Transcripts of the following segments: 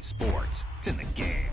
Hasby Sports. It's in the game.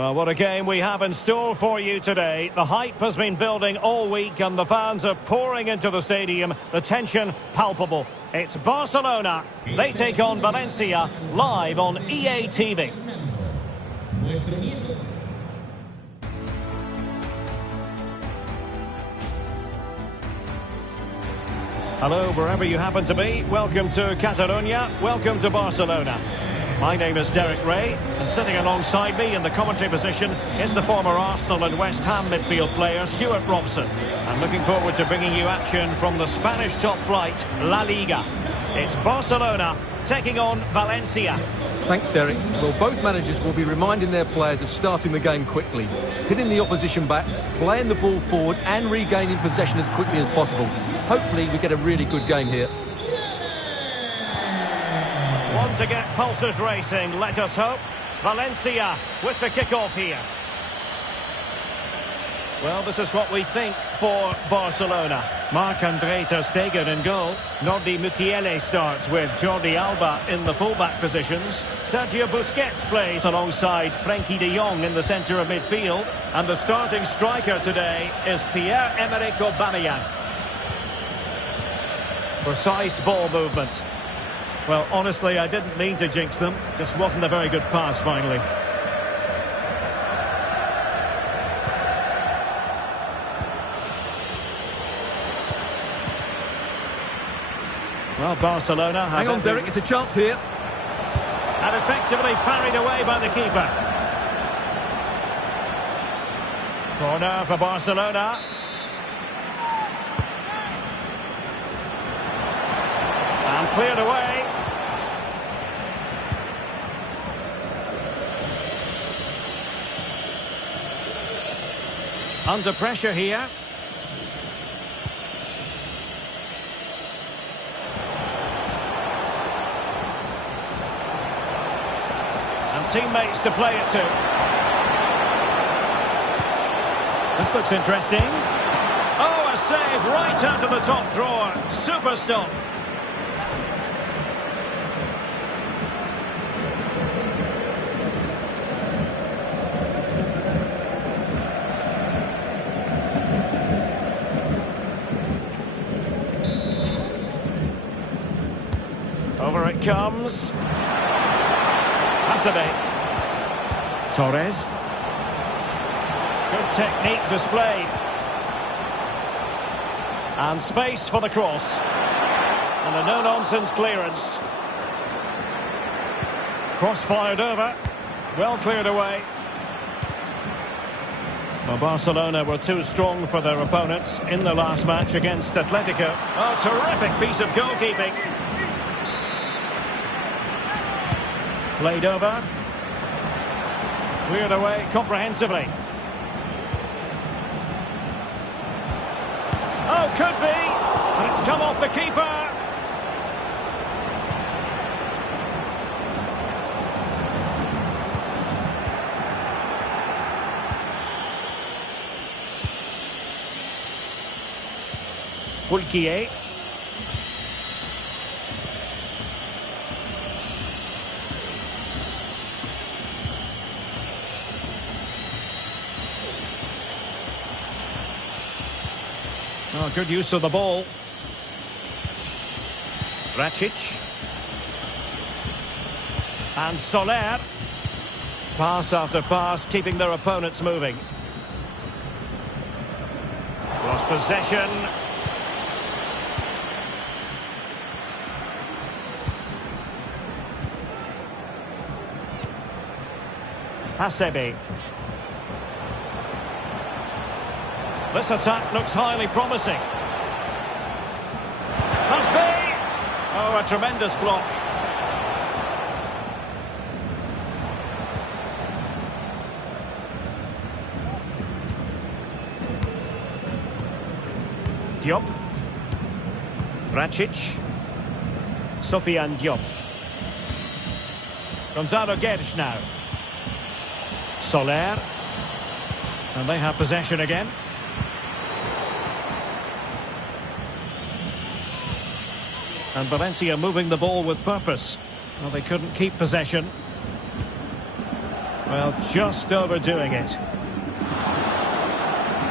Well, what a game we have in store for you today. The hype has been building all week and the fans are pouring into the stadium. The tension palpable. It's Barcelona. They take on Valencia live on EA TV. Hello, wherever you happen to be. Welcome to Catalonia. Welcome to Barcelona. My name is Derek Ray, and sitting alongside me in the commentary position is the former Arsenal and West Ham midfield player, Stuart Robson. I'm looking forward to bringing you action from the Spanish top flight, La Liga. It's Barcelona taking on Valencia. Thanks, Derek. Well, both managers will be reminding their players of starting the game quickly, hitting the opposition back, playing the ball forward and regaining possession as quickly as possible. Hopefully we get a really good game here. Want to get pulses racing, let us hope. Valencia with the kick-off here. Well, this is what we think for Barcelona. Marc-André ter Stegen in goal. Nordi Mukiele starts with Jordi Alba in the full-back positions. Sergio Busquets plays alongside Frenkie de Jong in the centre of midfield. And the starting striker today is Pierre-Emerick Aubameyang. Precise ball movement. Well, honestly, I didn't mean to jinx them. Just wasn't a very good pass, finally. Well, Barcelona have... Hang on, Derek, it's a chance here. And effectively parried away by the keeper. Corner for Barcelona. And cleared away. Under pressure here. And teammates to play it to. This looks interesting. Oh, a save right out of the top drawer. Super stop. Over it comes. Hasby. Torres. Good technique displayed. And space for the cross. And a no-nonsense clearance. Cross fired over. Well cleared away. Well, Barcelona were too strong for their opponents in the last match against ElClassico. Oh, terrific piece of goalkeeping. Played over. Cleared away comprehensively. Oh, could be. And it's come off the keeper. Fulquier. Oh, good use of the ball. Racic. And Soler. Pass after pass, keeping their opponents moving. Lost possession. Hasby. This attack looks highly promising. Hasby! Oh, a tremendous block. Diop. Racic. Sofiane Diop. Gonzalo Guedes now. Soler. And they have possession again. And Valencia moving the ball with purpose. Well, they couldn't keep possession. Well, just overdoing it.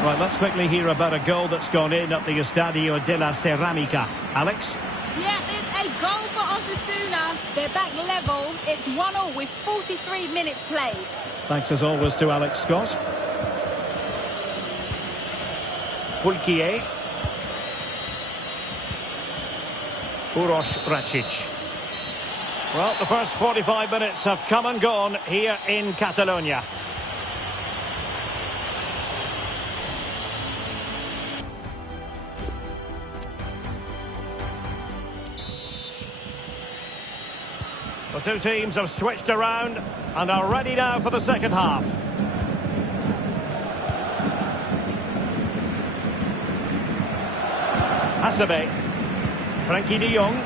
Right, let's quickly hear about a goal that's gone in at the Estadio de la Ceramica. Alex? Yeah, it's a goal for Osasuna. They're back level. It's 1-1 with 43 minutes played. Thanks as always to Alex Scott. Fulquier. Uroš Račić. Well, the first 45 minutes have come and gone here in Catalonia. The two teams have switched around and are ready now for the second half. Hasby. Frankie de Jong.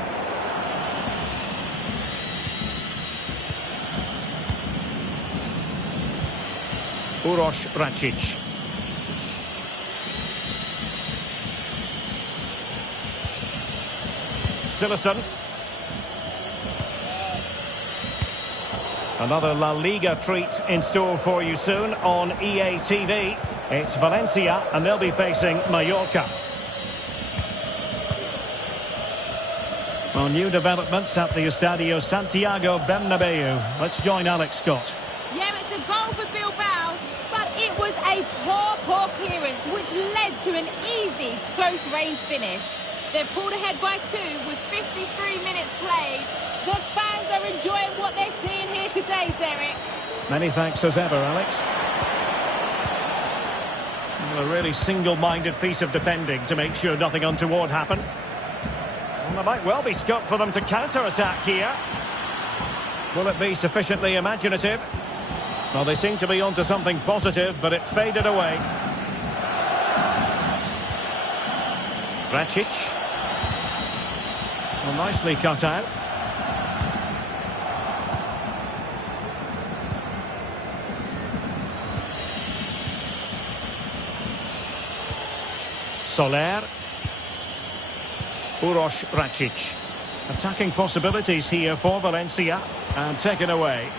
Uroš Račić. Sillerson. Another La Liga treat in store for you soon on EA TV. It's Valencia and they'll be facing Mallorca. Well, new developments at the Estadio Santiago Bernabeu. Let's join Alex Scott. Yeah, it's a goal for Bilbao, but it was a poor clearance, which led to an easy, close-range finish. They're pulled ahead by 2 with 53 minutes played. The fans are enjoying what they're seeing here today, Derek. Many thanks as ever, Alex. Well, a really single-minded piece of defending to make sure nothing untoward happened. Well, there might well be scope for them to counter-attack here. Will it be sufficiently imaginative? Well, they seem to be onto something positive, but it faded away. Račić. Well, nicely cut out. Soler. Uroš Račić. Attacking possibilities here for Valencia. And taken away.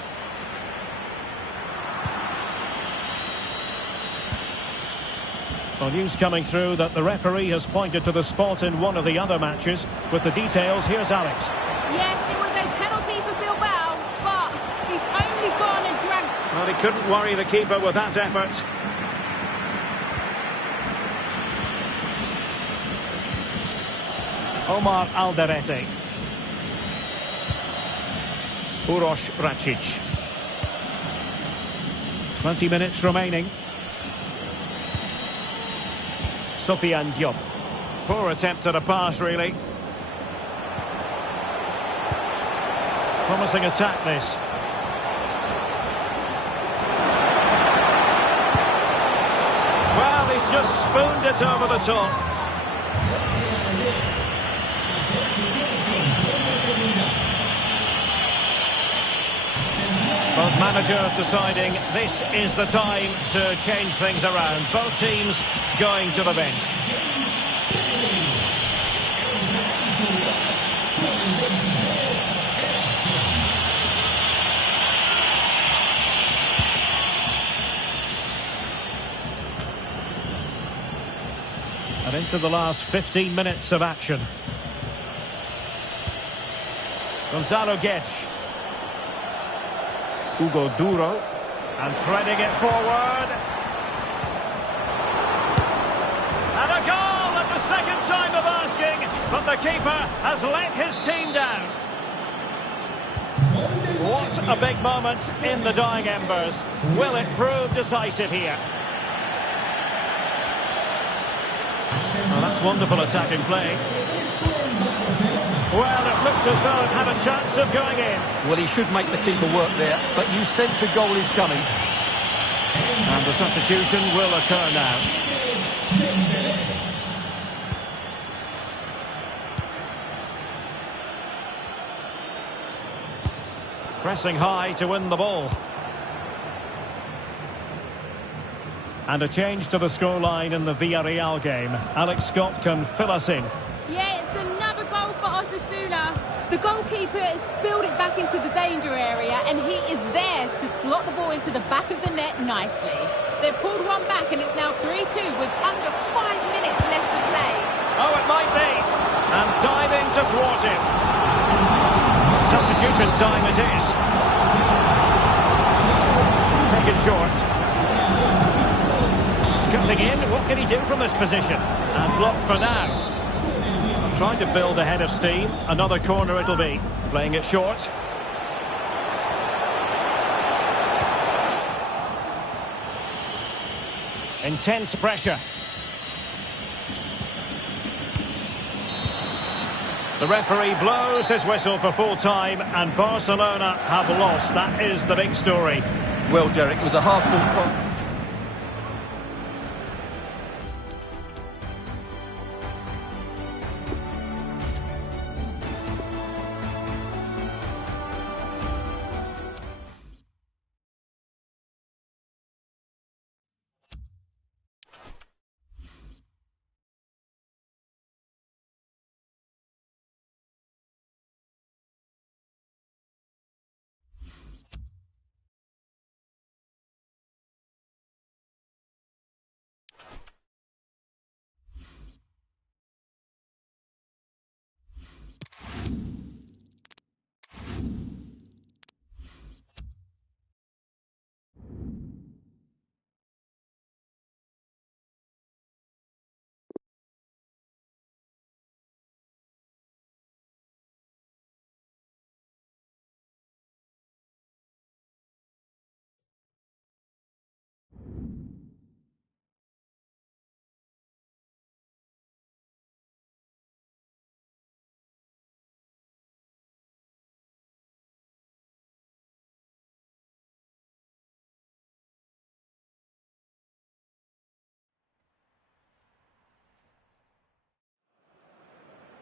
Well, news coming through that the referee has pointed to the spot in one of the other matches. With the details, here's Alex. Yes, it was a penalty for Bilbao, but he's only gone and dragged. Well, he couldn't worry the keeper with that effort. Omar Alderete. Uroš Račić. 20 minutes remaining. Sofian Diop. Poor attempt at a pass, really. Promising attack, this. Well, he's just spooned it over the top. Both managers deciding this is the time to change things around. Both teams going to the bench. And into the last 15 minutes of action. Gonzalo Guedes. Hugo Duro, and threading it forward. And a goal at the second time of asking, but the keeper has let his team down. What a big moment in the dying embers. Will it prove decisive here? Well, that's wonderful attacking play. Well, it looked as though it had a chance of going in. Well, he should make the keeper work there, but you sense a goal is coming. And the substitution will occur now. Pressing high to win the ball. And a change to the scoreline in the Villarreal game. Alex Scott can fill us in. Yeah, it's another goal for Osasuna. The goalkeeper has spilled it back into the danger area, and he is there to slot the ball into the back of the net nicely. They've pulled one back, and it's now 3-2 with under 5 minutes left to play. Oh, it might be. And diving to thwart him. Substitution time it is. Taken short. Cutting in, what can he do from this position? And blocked for now. Trying to build a head of steam. Another corner it'll be. Playing it short. Intense pressure. The referee blows his whistle for full time, and Barcelona have lost. That is the big story. Well, Derek, it was a hard-fought.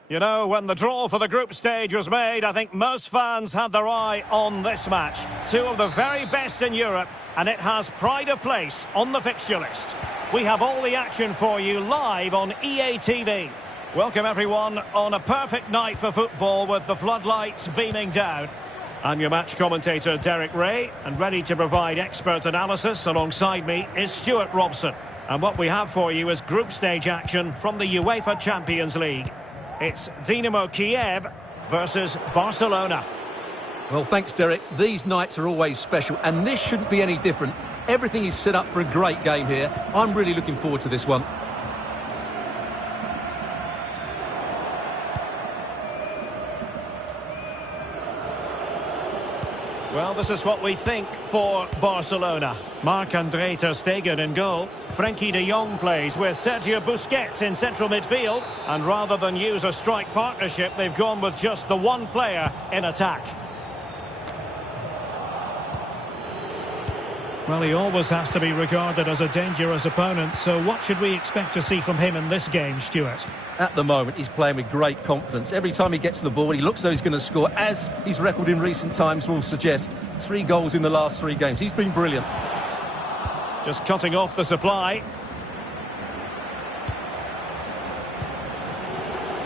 You know, when the draw for the group stage was made, I think most fans had their eye on this match. Two of the very best in Europe, and it has pride of place on the fixture list. We have all the action for you live on EA TV. Welcome everyone on a perfect night for football with the floodlights beaming down. I'm your match commentator Derek Ray, and ready to provide expert analysis alongside me is Stuart Robson. And what we have for you is group stage action from the UEFA Champions League. It's Dinamo Kiev versus Barcelona. Well, thanks, Derek. These nights are always special, and this shouldn't be any different. Everything is set up for a great game here. I'm really looking forward to this one. Well, this is what we think for Barcelona. Marc-André ter Stegen in goal. Frenkie de Jong plays with Sergio Busquets in central midfield. And rather than use a strike partnership, they've gone with just the one player in attack. Well, he always has to be regarded as a dangerous opponent, so what should we expect to see from him in this game, Stuart? At the moment, he's playing with great confidence. Every time he gets to the ball, he looks as though he's going to score, as his record in recent times will suggest. 3 goals in the last 3 games. He's been brilliant. Just cutting off the supply.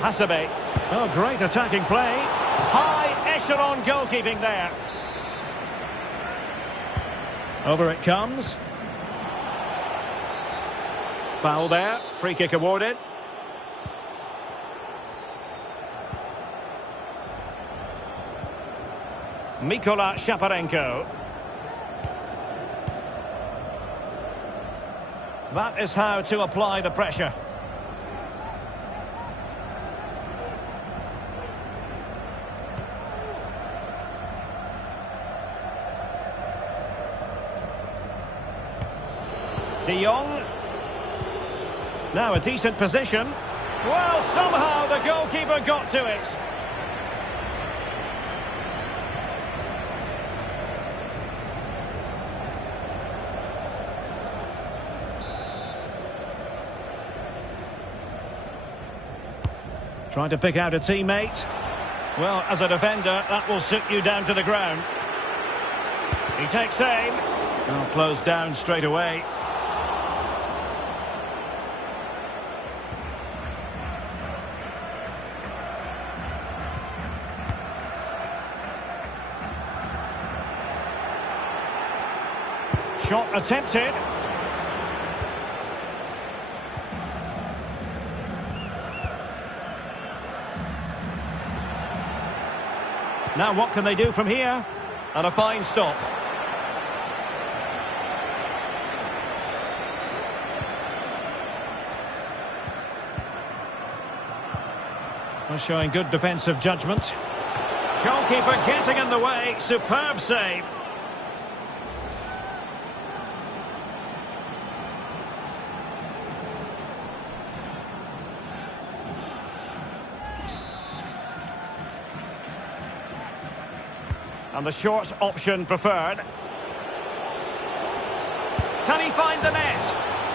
Hasby. Oh, great attacking play. High echelon goalkeeping there. Over it comes. Foul there. Free kick awarded. Mikola Shaparenko. That is how to apply the pressure. De Jong. Now a decent position. Well, somehow the goalkeeper got to it. Trying to pick out a teammate. Well, as a defender, that will suit you down to the ground. He takes aim. Well, closed down straight away. Shot attempted. Now what can they do from here? And a fine stop. Well, showing good defensive judgment. Goalkeeper getting in the way. Superb save. And the short option preferred. Can he find the net?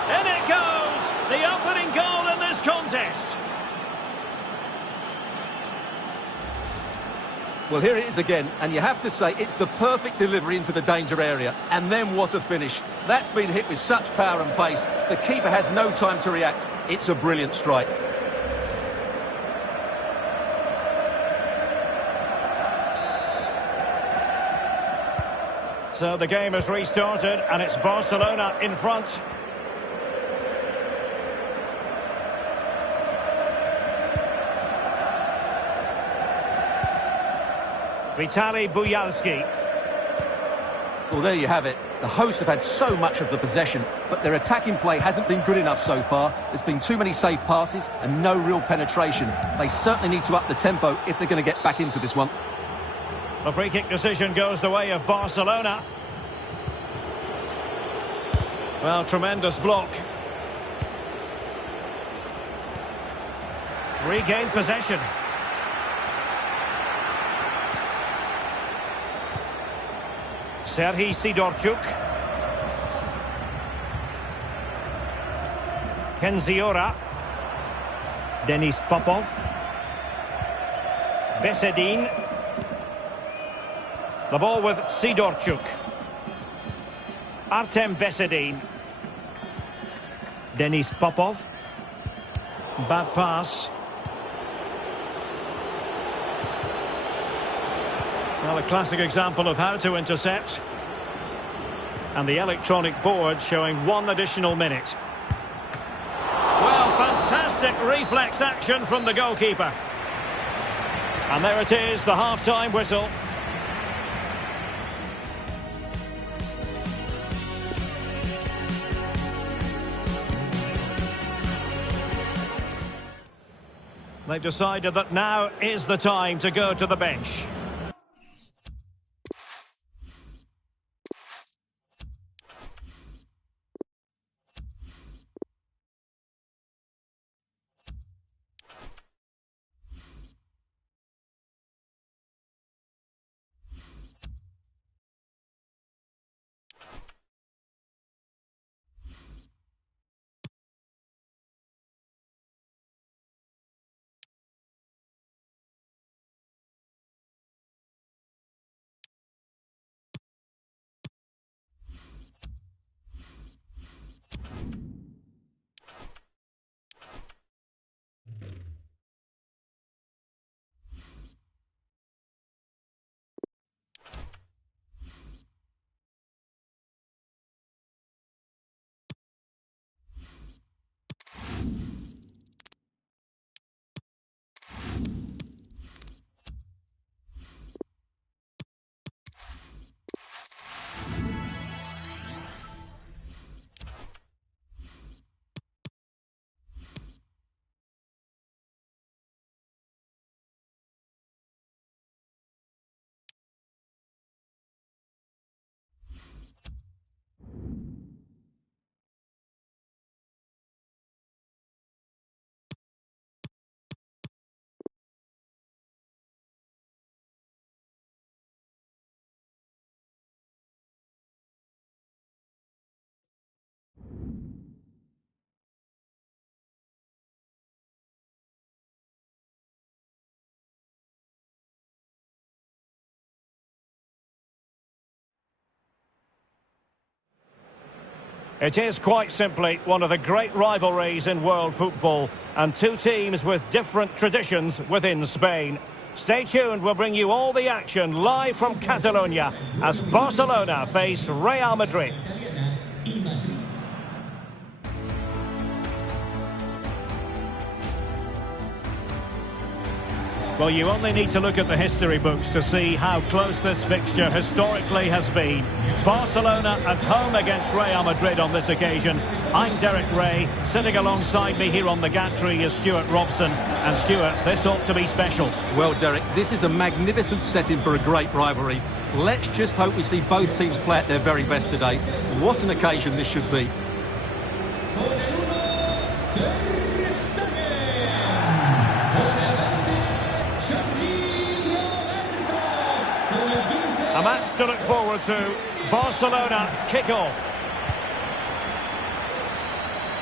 In it goes! The opening goal in this contest. Well, here it is again, and you have to say it's the perfect delivery into the danger area. And then what a finish. That's been hit with such power and pace. The keeper has no time to react. It's a brilliant strike. So the game has restarted, and it's Barcelona in front. Vitaly Bujalski. Well, there you have it. The hosts have had so much of the possession, but their attacking play hasn't been good enough so far. There's been too many safe passes and no real penetration. They certainly need to up the tempo if they're going to get back into this one. The free kick decision goes the way of Barcelona. Well, tremendous block. Regained possession. Serhii Sidorchuk. Kenziora. Denis Popov. Besedin. The ball with Sidorchuk. Artem Besedin. Denis Popov. Bad pass. Well, a classic example of how to intercept. And the electronic board showing 1 additional minute. Well, fantastic reflex action from the goalkeeper. And there it is, the half-time whistle. They've decided that now is the time to go to the bench. It is quite simply one of the great rivalries in world football, and two teams with different traditions within Spain. Stay tuned, we'll bring you all the action live from Catalonia as Barcelona face Real Madrid. Well, you only need to look at the history books to see how close this fixture historically has been. Barcelona at home against Real Madrid on this occasion. I'm Derek Ray. Sitting alongside me here on the gantry is Stuart Robson. And Stuart, this ought to be special. Well, Derek, this is a magnificent setting for a great rivalry. Let's just hope we see both teams play at their very best today. What an occasion this should be. A match to look forward to. Barcelona kick-off.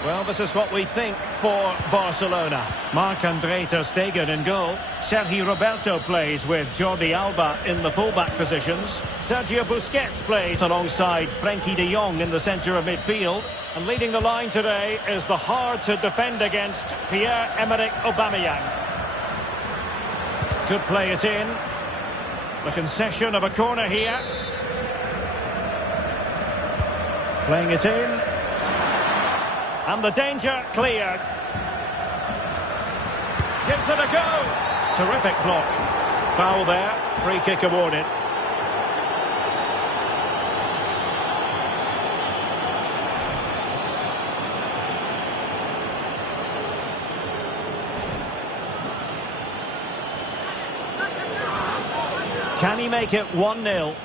Well, this is what we think for Barcelona. Marc-André ter Stegen in goal. Sergi Roberto plays with Jordi Alba in the full-back positions. Sergio Busquets plays alongside Frenkie de Jong in the centre of midfield. And leading the line today is the hard-to-defend against Pierre-Emerick Aubameyang. Could play it in. The concession of a corner here. Playing it in. And the danger cleared. Gives it a go. Terrific block. Foul there. Free kick awarded. Can he make it 1-0?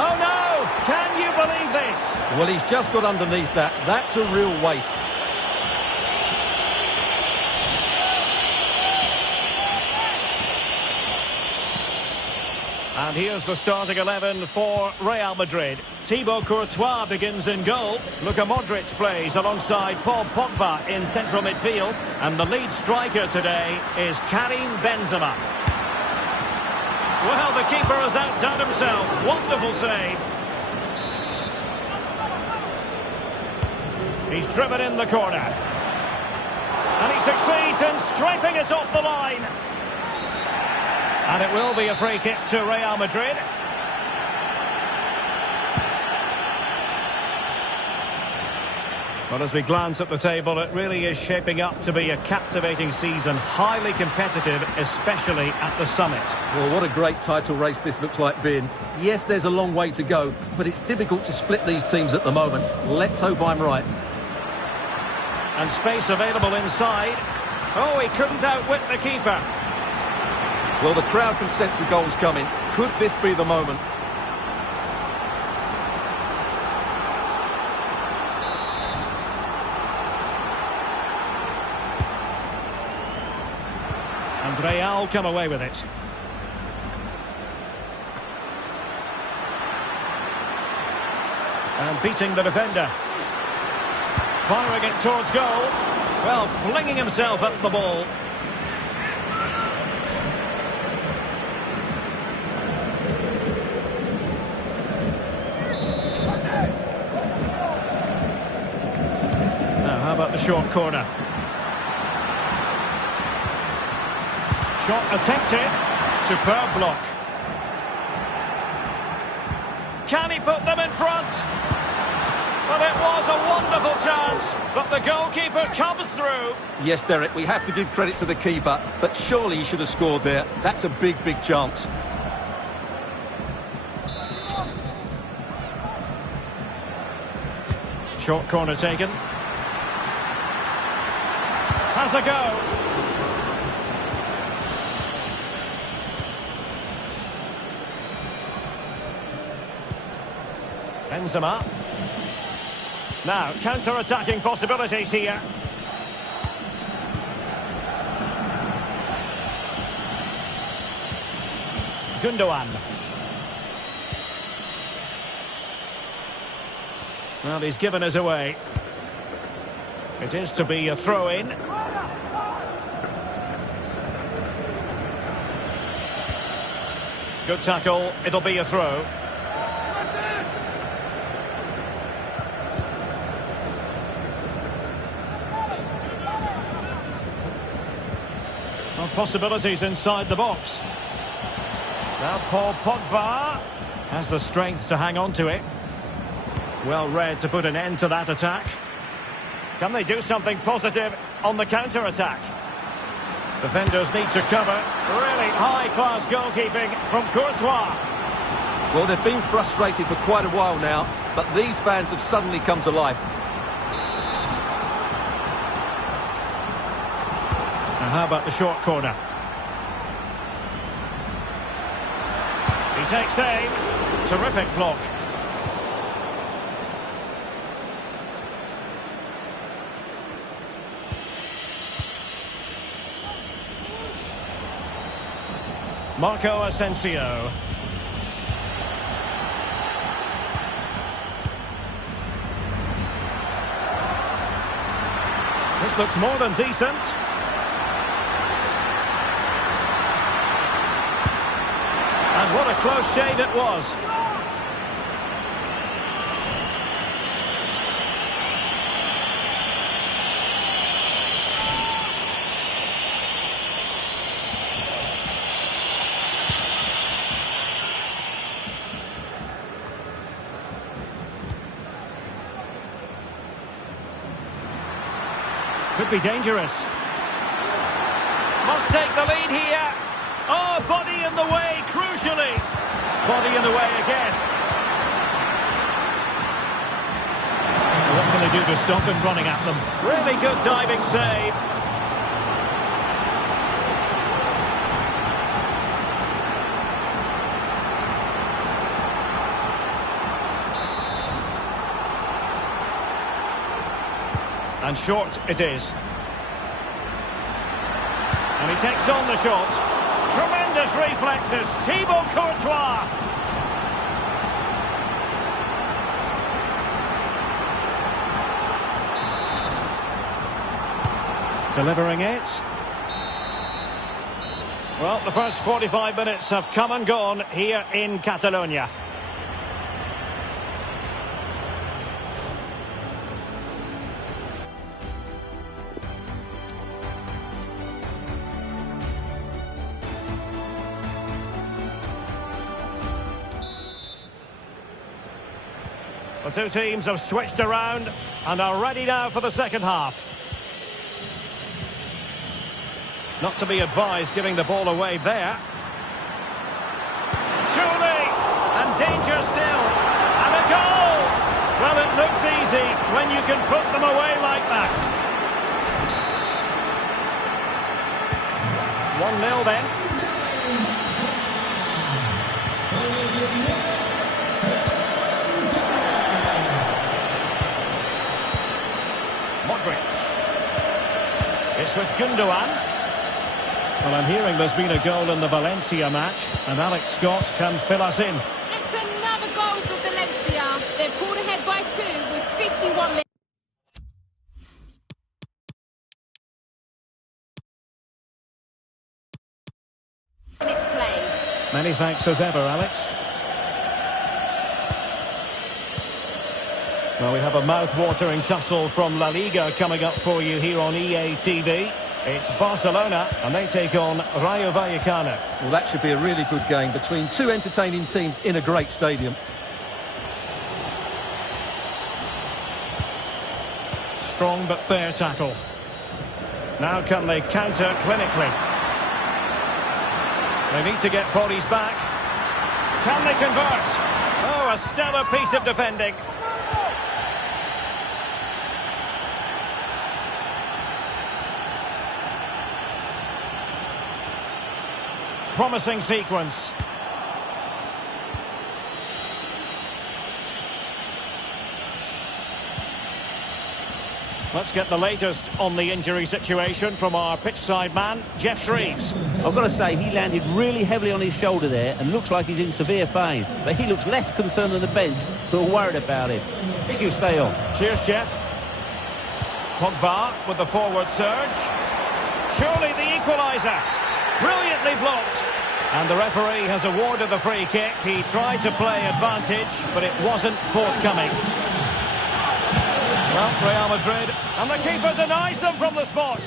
Oh no! Can you believe this? Well, he's just got underneath that. That's a real waste. And here's the starting 11 for Real Madrid. Thibaut Courtois begins in goal. Luka Modric plays alongside Paul Pogba in central midfield. And the lead striker today is Karim Benzema. Well, the keeper has outdone himself. Wonderful save. He's driven in the corner. And he succeeds in scraping it off the line. And it will be a free kick to Real Madrid. Well, as we glance at the table, it really is shaping up to be a captivating season. Highly competitive, especially at the summit. Well, what a great title race this looks like being. Yes, there's a long way to go, but it's difficult to split these teams at the moment. Let's hope I'm right. And space available inside. Oh, he couldn't outwit the keeper. Well, the crowd can sense the goals coming. Could this be the moment? And Real come away with it. And beating the defender. Firing it towards goal. Well, flinging himself at the ball. Now, how about the short corner? Shot attempted. Superb block. Can he put them in front? Well, it was a wonderful chance, but the goalkeeper comes through. Yes, Derek, we have to give credit to the keeper, but surely he should have scored there. That's a big, big chance. Short corner taken. Has a go. Benzema. Now, counter-attacking possibilities here. Gundogan. Well, he's given us away. It is to be a throw-in. Good tackle. It'll be a throw. Well, possibilities inside the box. Now Paul Pogba has the strength to hang on to it. Well read to put an end to that attack. Can they do something positive on the counter-attack? Defenders need to cover. Really high-class goalkeeping from Courtois. Well, they've been frustrated for quite a while now, but these fans have suddenly come to life. Now how about the short corner? He takes aim. Terrific block. Marco Asensio. This looks more than decent. And what a close shave it was. Could be dangerous. Must take the lead here. Oh, body in the way, crucially. Body in the way again. What can they do to stop him running at them? Really good diving save. And short it is. And he takes on the shot. Tremendous reflexes. Thibaut Courtois. Delivering it. Well, the first 45 minutes have come and gone here in Catalonia. The two teams have switched around and are ready now for the second half. Not to be advised giving the ball away there. Surely! And danger still. And a goal! Well, it looks easy when you can put them away like that. 1-0 then. It's with Gundogan. Well, I'm hearing there's been a goal in the Valencia match, and Alex Scott can fill us in. It's another goal for Valencia. They're pulled ahead by 2 with 51 minutes. Played. Many thanks as ever, Alex. Well, we have a mouth-watering tussle from La Liga coming up for you here on EA TV. It's Barcelona, and they take on Rayo Vallecano. Well, that should be a really good game between two entertaining teams in a great stadium. Strong but fair tackle. Now can they counter clinically? They need to get bodies back. Can they convert? Oh, a stellar piece of defending. Promising sequence. Let's get the latest on the injury situation from our pitchside man, Jeff Shreves. I've got to say, he landed really heavily on his shoulder there and looks like he's in severe pain. But he looks less concerned than the bench, who are worried about him. I think he'll stay on. Cheers, Jeff. Pogba with the forward surge. Surely the equaliser. Brilliantly blocked. And the referee has awarded the free kick. He tried to play advantage, but it wasn't forthcoming. Well, Real Madrid, and the keeper denies them from the spot.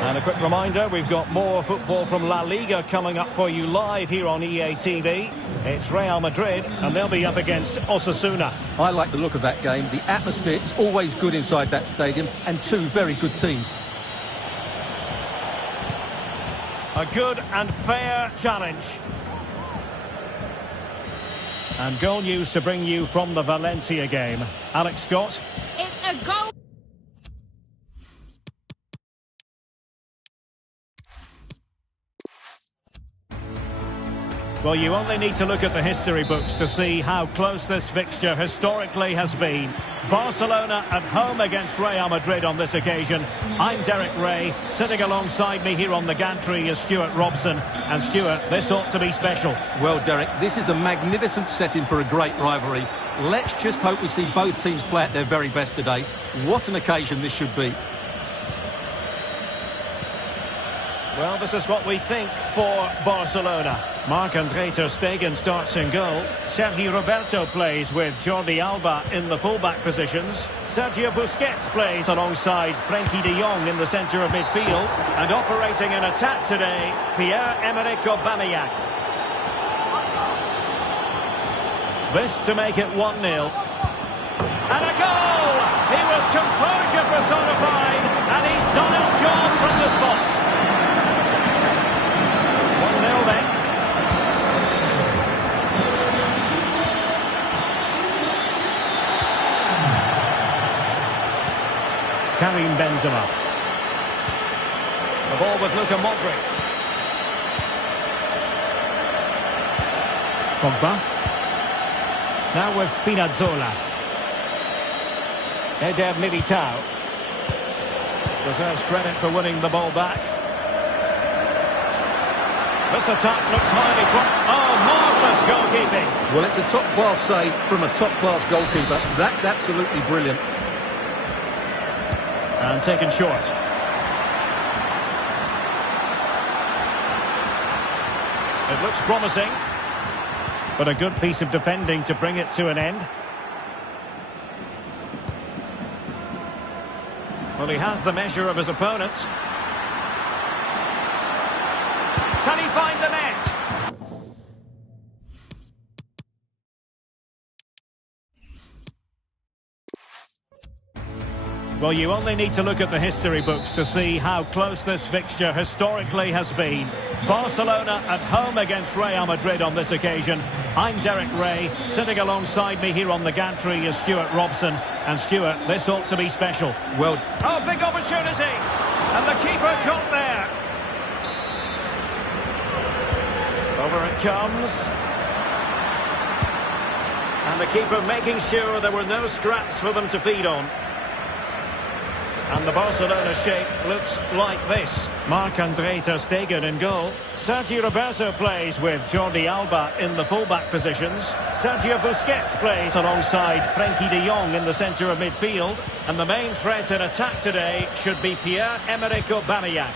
And a quick reminder, we've got more football from La Liga coming up for you live here on EA TV. It's Real Madrid, and they'll be up against Osasuna. I like the look of that game. The atmosphere is always good inside that stadium, and two very good teams. A good and fair challenge. And goal news to bring you from the Valencia game. Alex Scott. It's a goal. Well, you only need to look at the history books to see how close this fixture historically has been. Barcelona at home against Real Madrid on this occasion. I'm Derek Ray. Sitting alongside me here on the gantry is Stuart Robson. And Stuart, this ought to be special. Well, Derek, this is a magnificent setting for a great rivalry. Let's just hope we see both teams play at their very best today. What an occasion this should be. Well, this is what we think for Barcelona. Marc-Andre ter Stegen starts in goal. Sergi Roberto plays with Jordi Alba in the full-back positions. Sergio Busquets plays alongside Frenkie de Jong in the centre of midfield. And operating in attack today, Pierre-Emerick Aubameyang. This to make it 1-0. And a goal! He was composure personified, and he's done his job from the spot. 1-0 then. Karim Benzema. The ball with Luka Modric. Pogba. Now with Spinazzola. Eder Militao. Deserves credit for winning the ball back. This attack looks highly... Oh, marvellous goalkeeping. Well, it's a top-class save from a top-class goalkeeper. That's absolutely brilliant. And taken short. It looks promising. But a good piece of defending to bring it to an end. Well, he has the measure of his opponent. Can he find the net? Well, you only need to look at the history books to see how close this fixture historically has been. Barcelona at home against Real Madrid on this occasion. I'm Derek Ray. Sitting alongside me here on the gantry is Stuart Robson. And Stuart, this ought to be special. Well... Oh, big opportunity! And the keeper got there. Over it comes. And the keeper making sure there were no scraps for them to feed on. And the Barcelona shape looks like this. Marc-Andre ter Stegen in goal. Sergi Roberto plays with Jordi Alba in the full-back positions. Sergio Busquets plays alongside Frenkie de Jong in the centre of midfield. And the main threat in attack today should be Pierre-Emerick Aubameyang.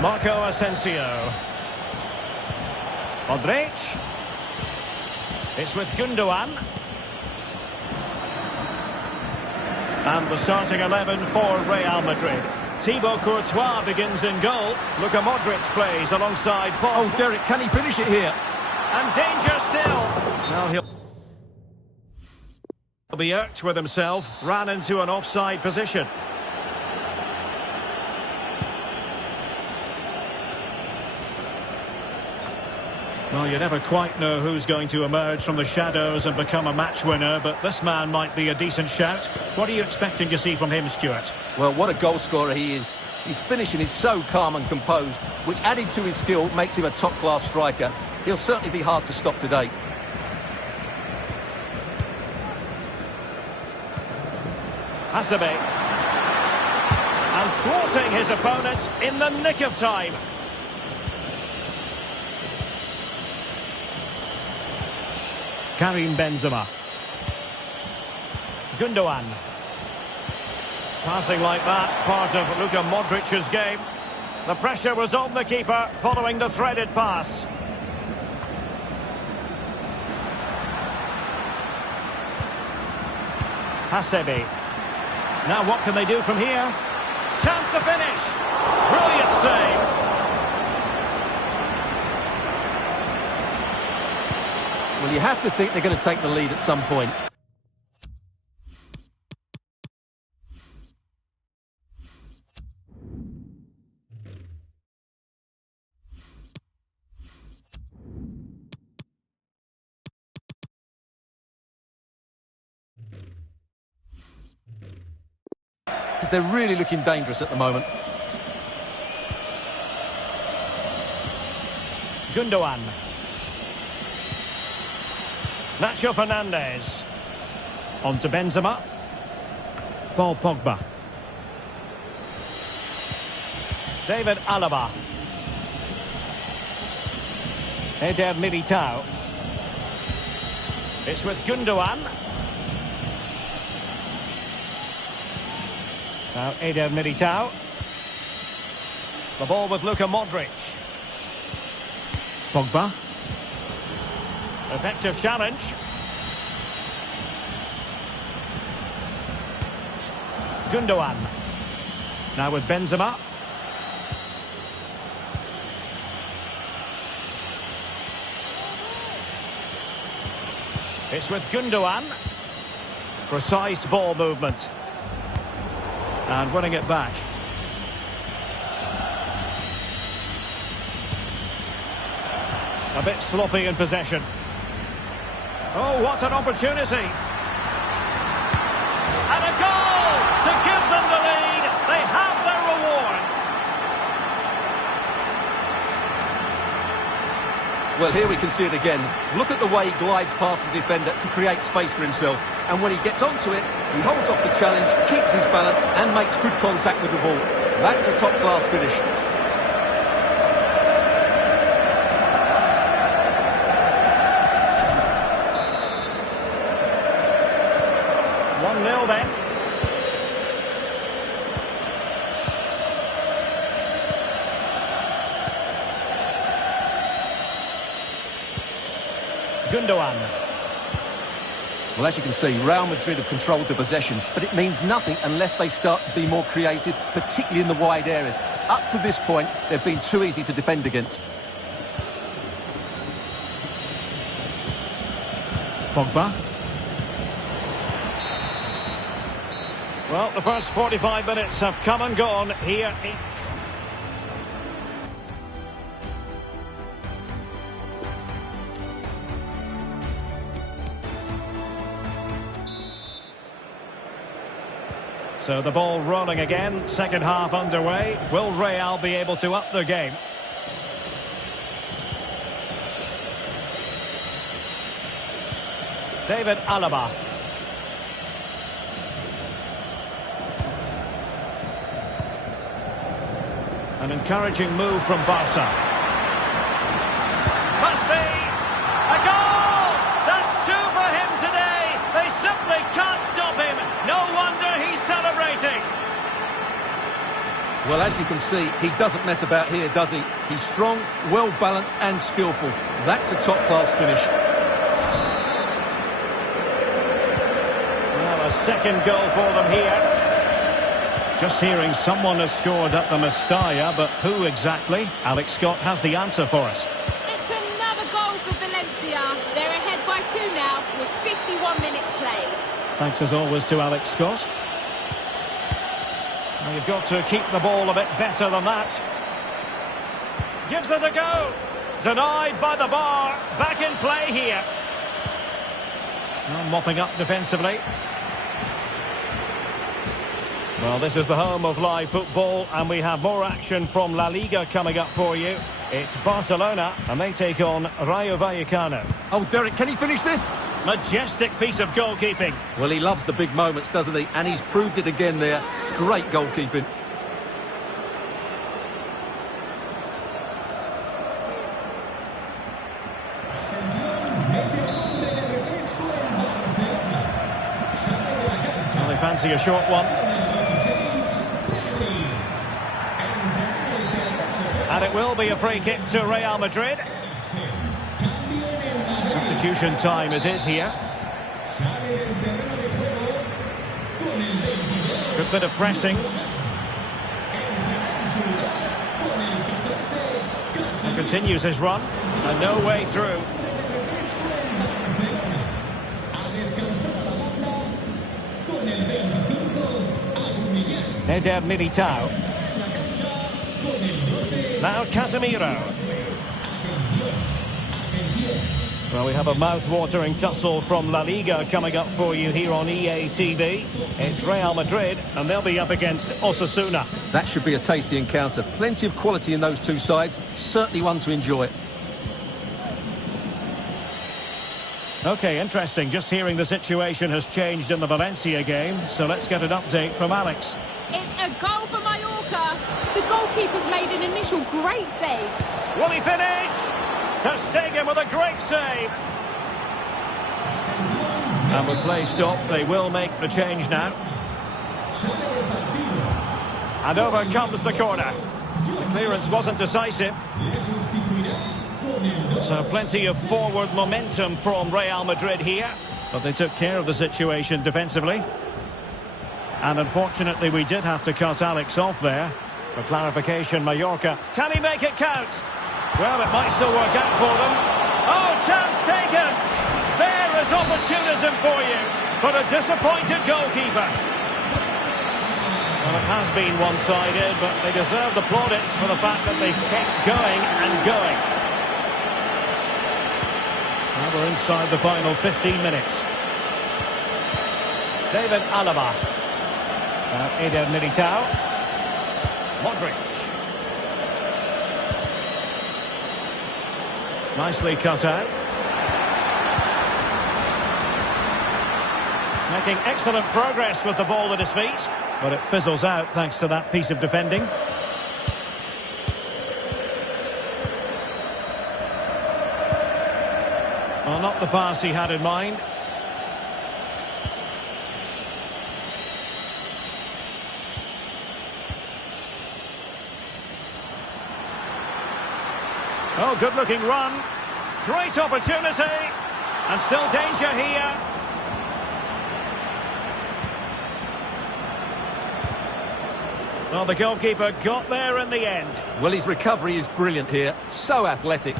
Marco Asensio. Modric. It's with Gundogan. And the starting 11 for Real Madrid. Thibaut Courtois begins in goal. Luka Modric plays alongside Paul. Oh, Derek, can he finish it here? And danger still. Now he'll be irked with himself. Ran into an offside position. Well, you never quite know who's going to emerge from the shadows and become a match winner, but this man might be a decent shout. What are you expecting to see from him, Stuart? Well, what a goal scorer he is. His finishing is so calm and composed, which added to his skill makes him a top-class striker. He'll certainly be hard to stop today. Hasby. And thwarting his opponent in the nick of time. Karim Benzema. Gundogan. Passing like that, part of Luka Modric's game. The pressure was on the keeper following the threaded pass. Hasby. Now what can they do from here? Chance to finish. Brilliant save. Well, you have to think they're going to take the lead at some point. Because they're really looking dangerous at the moment. Gundogan. Nacho Fernandez. On to Benzema. Paul Pogba. David Alaba. Eder Militao. It's with Gundogan. Now Eder Militao. The ball with Luka Modric. Pogba. Effective challenge. Gundogan. Now with Benzema. It's with Gundogan. Precise ball movement. And winning it back. A bit sloppy in possession. Oh, what an opportunity. And a goal to give them the lead. They have their reward. Well, here we can see it again. Look at the way he glides past the defender to create space for himself. And when he gets onto it, he holds off the challenge, keeps his balance and makes good contact with the ball. That's a top-class finish. 1-0 then. Gundogan. Well, as you can see, Real Madrid have controlled the possession, but it means nothing unless they start to be more creative, particularly in the wide areas. Up to this point, they've been too easy to defend against. Pogba. Well, the first 45 minutes have come and gone here. So the ball rolling again, second half underway. Will Real be able to up their game? David Alaba. An encouraging move from Barca. Must be a goal! That's two for him today. They simply can't stop him. No wonder he's celebrating. Well, as you can see, he doesn't mess about here, does he? He's strong, well-balanced and skillful. That's a top-class finish. Well, a second goal for them here. Just hearing someone has scored at the Mestalla, but who exactly? Alex Scott has the answer for us. It's another goal for Valencia. They're ahead by 2 now with 51 minutes played. Thanks as always to Alex Scott. Well, you've got to keep the ball a bit better than that. Gives it a go. Denied by the bar. Back in play here. Well, mopping up defensively. Well, this is the home of live football, and we have more action from La Liga coming up for you. It's Barcelona, and they take on Rayo Vallecano. Oh, Derek, can he finish this? Majestic piece of goalkeeping. Well, he loves the big moments, doesn't he? And he's proved it again there. Great goalkeeping. Well, they fancy a short one. And it will be a free kick to Real Madrid. Substitution time it is here. Good bit of pressing. And continues his run. And no way through. Eder Militao. Now Casemiro. Well, we have a mouth-watering tussle from La Liga coming up for you here on EA TV. It's Real Madrid, and they'll be up against Osasuna. That should be a tasty encounter. Plenty of quality in those two sides. Certainly one to enjoy. Okay, interesting. Just hearing the situation has changed in the Valencia game, so let's get an update from Alex. It's a goal for Mallorca. The goalkeeper's made an initial great save. Will he finish? Ter Stegen with a great save. And with play stopped, they will make the change now. And over comes the corner. The clearance wasn't decisive. So plenty of forward momentum from Real Madrid here. But they took care of the situation defensively. And unfortunately, we did have to cut Alex off there. For clarification, Mallorca. Can he make it count? Well, it might still work out for them. Oh, chance taken! There is opportunism for you, but a disappointed goalkeeper. Well, it has been one-sided, but they deserve the plaudits for the fact that they kept going and going. Now we're inside the final 15 minutes. David Alaba. Eder Militao. Modric. Nicely cut out. Making excellent progress with the ball at his feet. But it fizzles out thanks to that piece of defending. Well, not the pass he had in mind. Oh, good-looking run. Great opportunity. And still danger here. Well, the goalkeeper got there in the end. Well, his recovery is brilliant here. So athletic.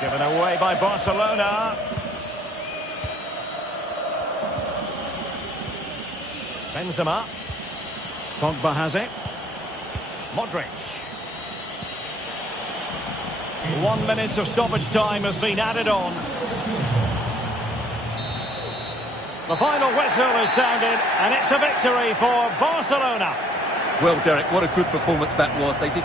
Given away by Barcelona. Benzema. Pogba has it. Modric. 1 minute of stoppage time has been added on. The final whistle is sounded, and it's a victory for Barcelona. Well, Derek, what a good performance that was. They did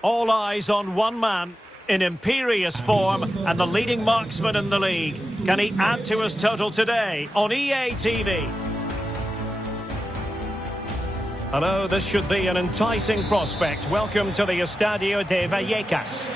All eyes on one man in imperious form and the leading marksman in the league. Can he add to his total today on EA TV? Hello, this should be an enticing prospect. Welcome to the Estadio de Vallecas.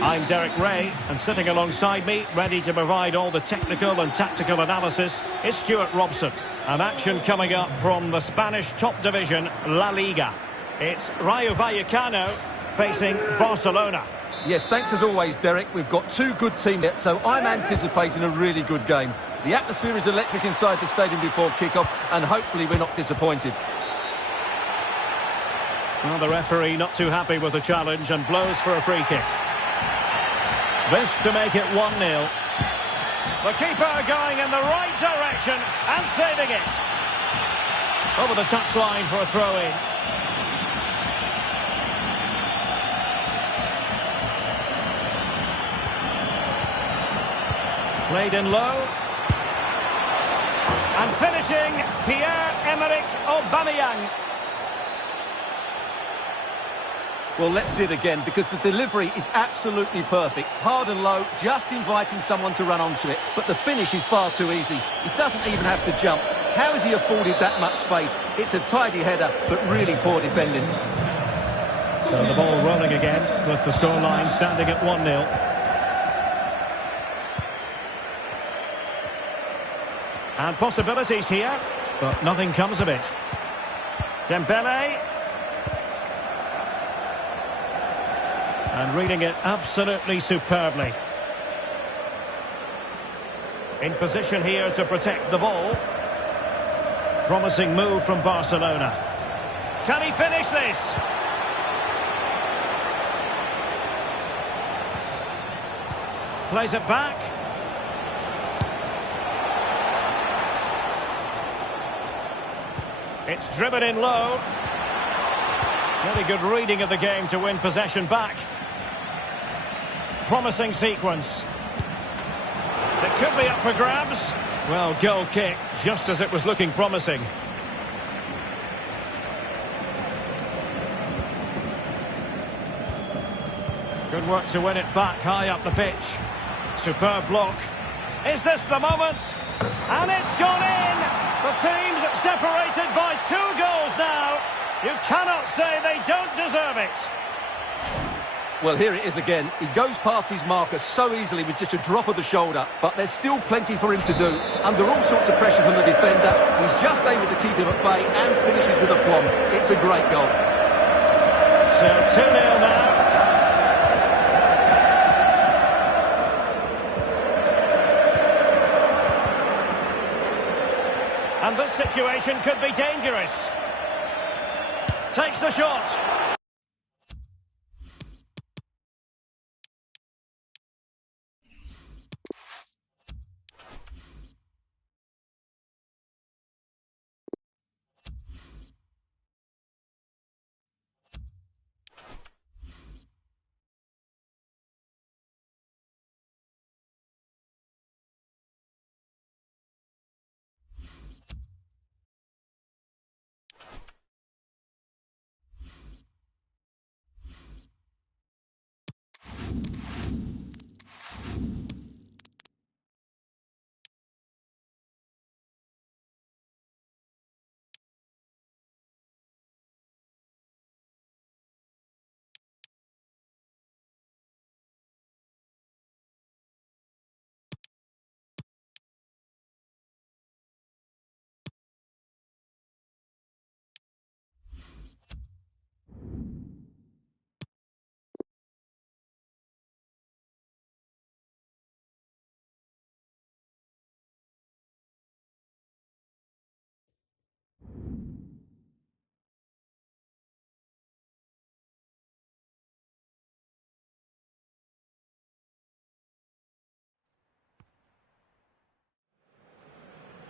I'm Derek Ray, and sitting alongside me, ready to provide all the technical and tactical analysis, is Stuart Robson. An action coming up from the Spanish top division, La Liga. It's Rayo Vallecano facing Barcelona. Yes, thanks as always, Derek. We've got two good teams yet, so I'm anticipating a really good game. The atmosphere is electric inside the stadium before kick-off, and hopefully we're not disappointed. Well, the referee not too happy with the challenge and blows for a free kick. This to make it 1-0. The keeper going in the right direction and saving it. Over the touchline for a throw-in. Played in low. And finishing, Pierre-Emerick Aubameyang. Well, let's see it again, because the delivery is absolutely perfect. Hard and low, just inviting someone to run onto it. But the finish is far too easy. He doesn't even have to jump. How has he afforded that much space? It's a tidy header, but really poor defending. So the ball rolling again, with the scoreline standing at 1-0. And possibilities here, but nothing comes of it. Dembele. And reading it absolutely superbly. In position here to protect the ball. Promising move from Barcelona. Can he finish this? Plays it back. It's driven in low. Very good reading of the game to win possession back. Promising sequence. It could be up for grabs. Well, goal kick, just as it was looking promising. Good work to win it back high up the pitch. Superb block. Is this the moment? And it's gone in! The teams separated by 2 goals now. You cannot say they don't deserve it. Well, here it is again. He goes past his marker so easily with just a drop of the shoulder, but there's still plenty for him to do. Under all sorts of pressure from the defender, he's just able to keep him at bay and finishes with aplomb. It's a great goal. So 2-0 now. And this situation could be dangerous. Takes the shot.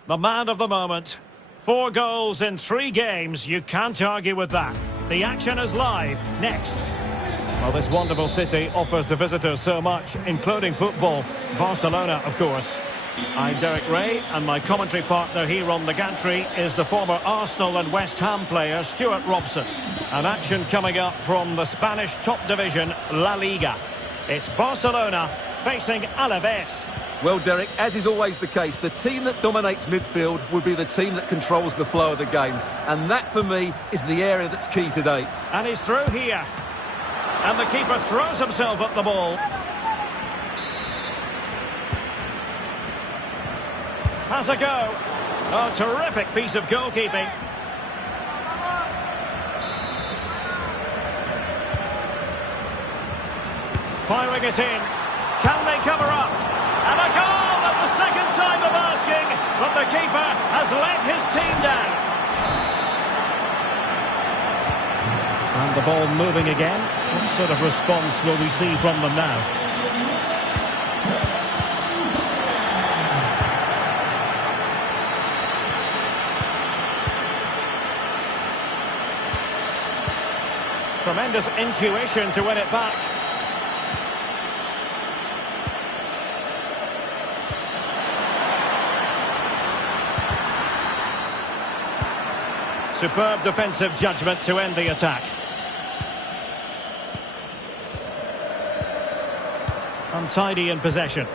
The man of the moment. 4 goals in 3 games. You can't argue with that. The action is live. Next. Well, this wonderful city offers the visitors so much, including football. Barcelona, of course. I'm Derek Ray, and my commentary partner here on the gantry is the former Arsenal and West Ham player Stuart Robson. An action coming up from the Spanish top division, La Liga. It's Barcelona facing Alaves. Well, Derek, as is always the case, the team that dominates midfield will be the team that controls the flow of the game. And that, for me, is the area that's key today. And he's through here. And the keeper throws himself at the ball. Has a go. Oh, terrific piece of goalkeeping. Firing it in. Can they cover up? And a goal at the second time of asking, but the keeper has let his team down. And the ball moving again. What sort of response will we see from them now? Tremendous intuition to win it back. Superb defensive judgment to end the attack. Untidy in possession.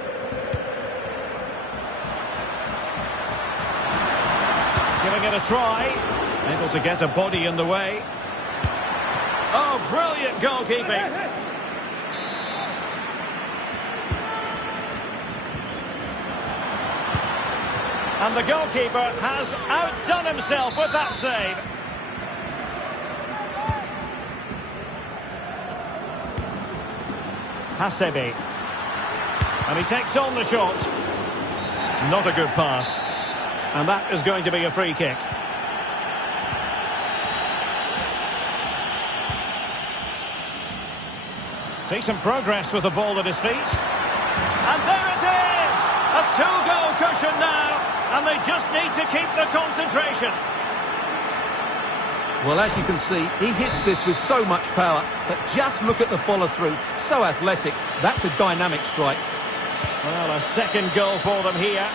Giving it a try. Able to get a body in the way. Oh, brilliant goalkeeping. And the goalkeeper has outdone himself with that save. Hasby. And he takes on the shot. Not a good pass. And that is going to be a free kick. Decent progress with the ball at his feet. And there it is! A two-goal cushion now, and they just need to keep the concentration. Well, as you can see, he hits this with so much power, but just look at the follow-through. So athletic. That's a dynamic strike. Well, a second goal for them here.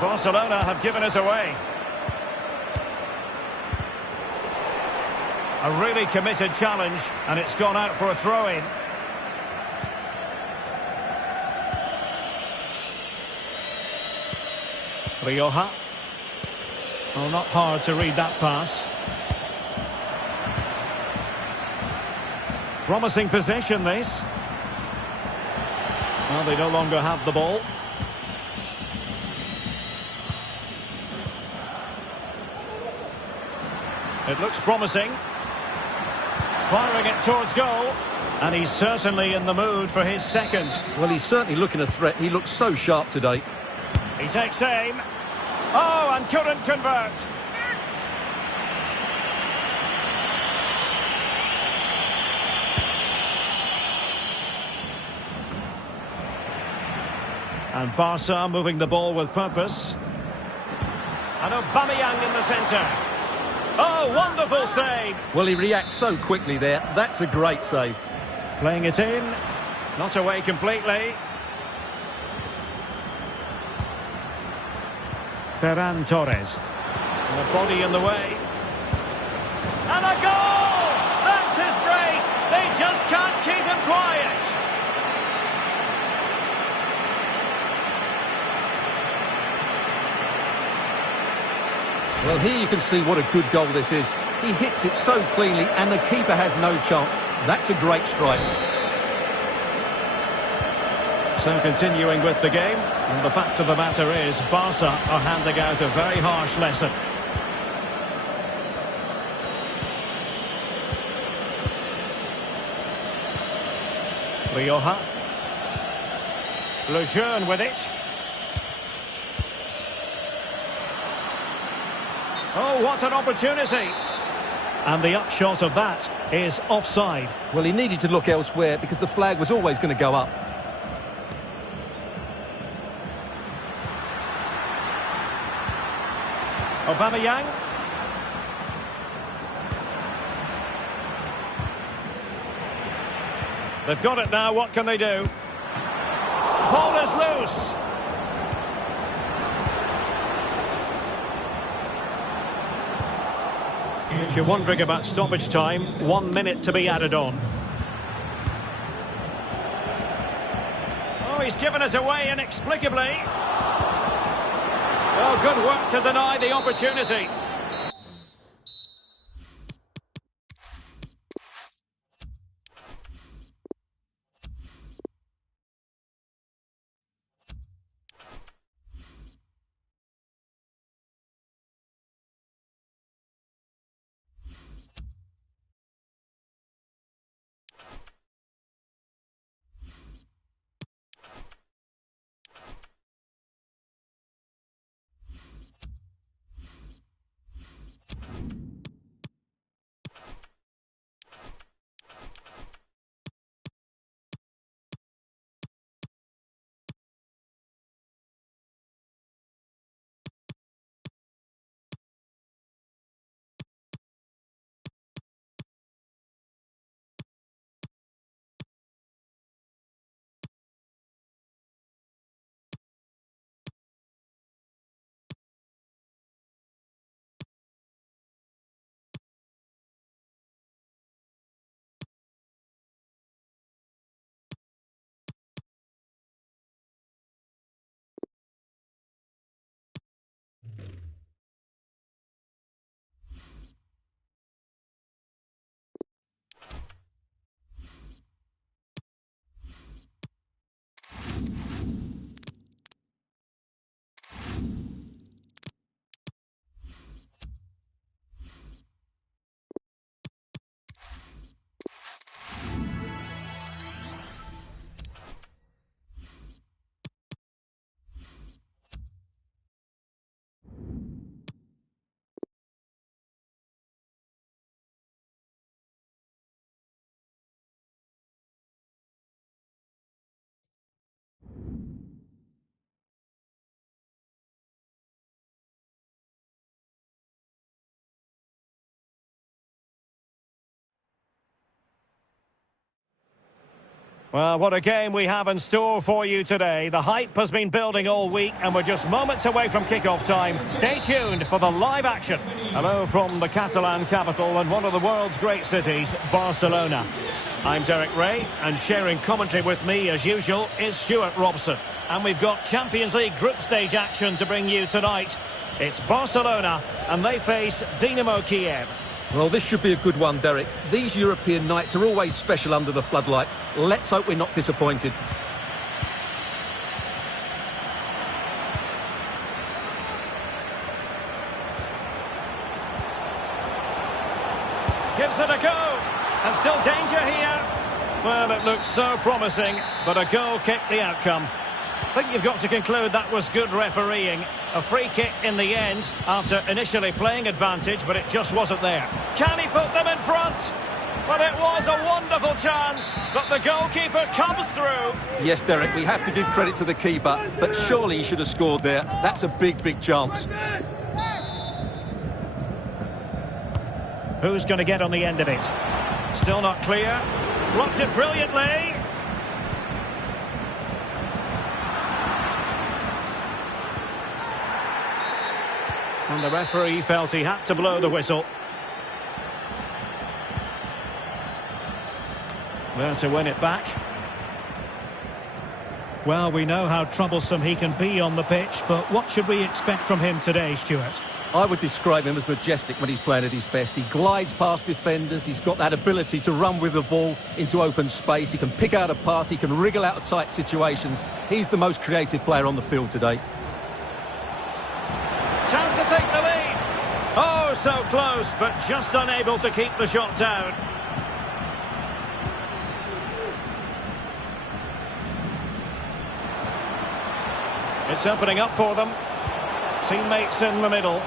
Barcelona have given us away. A really committed challenge, and it's gone out for a throw-in. Rioja. Well, not hard to read that pass. Promising possession, this. Well, they no longer have the ball. It looks promising. Firing it towards goal. And he's certainly in the mood for his second. Well, he's certainly looking a threat. He looks so sharp today. He takes aim. Oh, and couldn't convert. And Barca moving the ball with purpose. And Aubameyang in the centre. Oh, wonderful save. Well, he reacts so quickly there. That's a great save. Playing it in. Not away completely. Ferran Torres. And a body in the way. And a goal! That's his brace. They just can't keep him quiet. Well, here you can see what a good goal this is. He hits it so cleanly and the keeper has no chance. That's a great strike. So continuing with the game, and the fact of the matter is Barca are handing out a very harsh lesson. Rioja. Lejeune with it. Oh, what an opportunity. And the upshot of that is offside. Well, he needed to look elsewhere because the flag was always going to go up. Aubameyang. They've got it now, what can they do? Ball is loose. If you're wondering about stoppage time, 1 minute to be added on. Oh, he's given us away inexplicably. Oh, good work to deny the opportunity. Well, what a game we have in store for you today. The hype has been building all week and we're just moments away from kick-off time. Stay tuned for the live action. Hello from the Catalan capital and one of the world's great cities, Barcelona. I'm Derek Ray and sharing commentary with me as usual is Stuart Robson. And we've got Champions League group stage action to bring you tonight. It's Barcelona and they face Dynamo Kiev. Well, this should be a good one, Derek. These European nights are always special under the floodlights. Let's hope we're not disappointed. Gives it a go. And still danger here. Well, it looks so promising, but a goal kicked the outcome. I think you've got to conclude that was good refereeing. A free kick in the end after initially playing advantage, but it just wasn't there. Can he put them in front? Well, it was a wonderful chance, but the goalkeeper comes through. Yes, Derek, we have to give credit to the keeper, but surely he should have scored there. That's a big, big chance. Who's going to get on the end of it? Still not clear. Blocked it brilliantly. And the referee felt he had to blow the whistle. There to win it back. Well, we know how troublesome he can be on the pitch, but what should we expect from him today, Stuart? I would describe him as majestic when he's playing at his best. He glides past defenders, he's got that ability to run with the ball into open space, he can pick out a pass, he can wriggle out of tight situations. He's the most creative player on the field today. Chance to take the lead. Oh, so close, but just unable to keep the shot down. It's opening up for them. Teammates in the middle.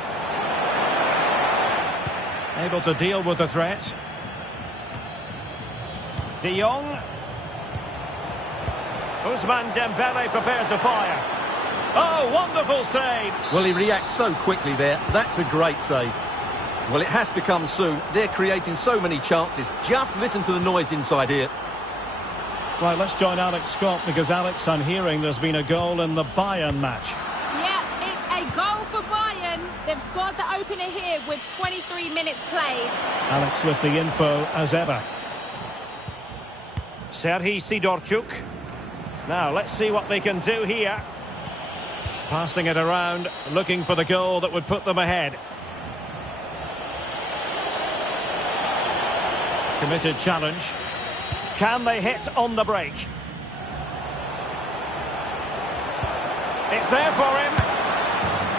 Able to deal with the threat. De Jong. Ousmane Dembele prepared to fire. Oh, wonderful save. Well, he reacts so quickly there. That's a great save. Well, it has to come soon. They're creating so many chances. Just listen to the noise inside here. Right, let's join Alex Scott because, Alex, I'm hearing there's been a goal in the Bayern match. Yeah, it's a goal for Bayern. They've scored the opener here with 23 minutes played. Alex with the info as ever. Serhii Sidorchuk. Now, let's see what they can do here. Passing it around, looking for the goal that would put them ahead. Committed challenge. Can they hit on the break? It's there for him.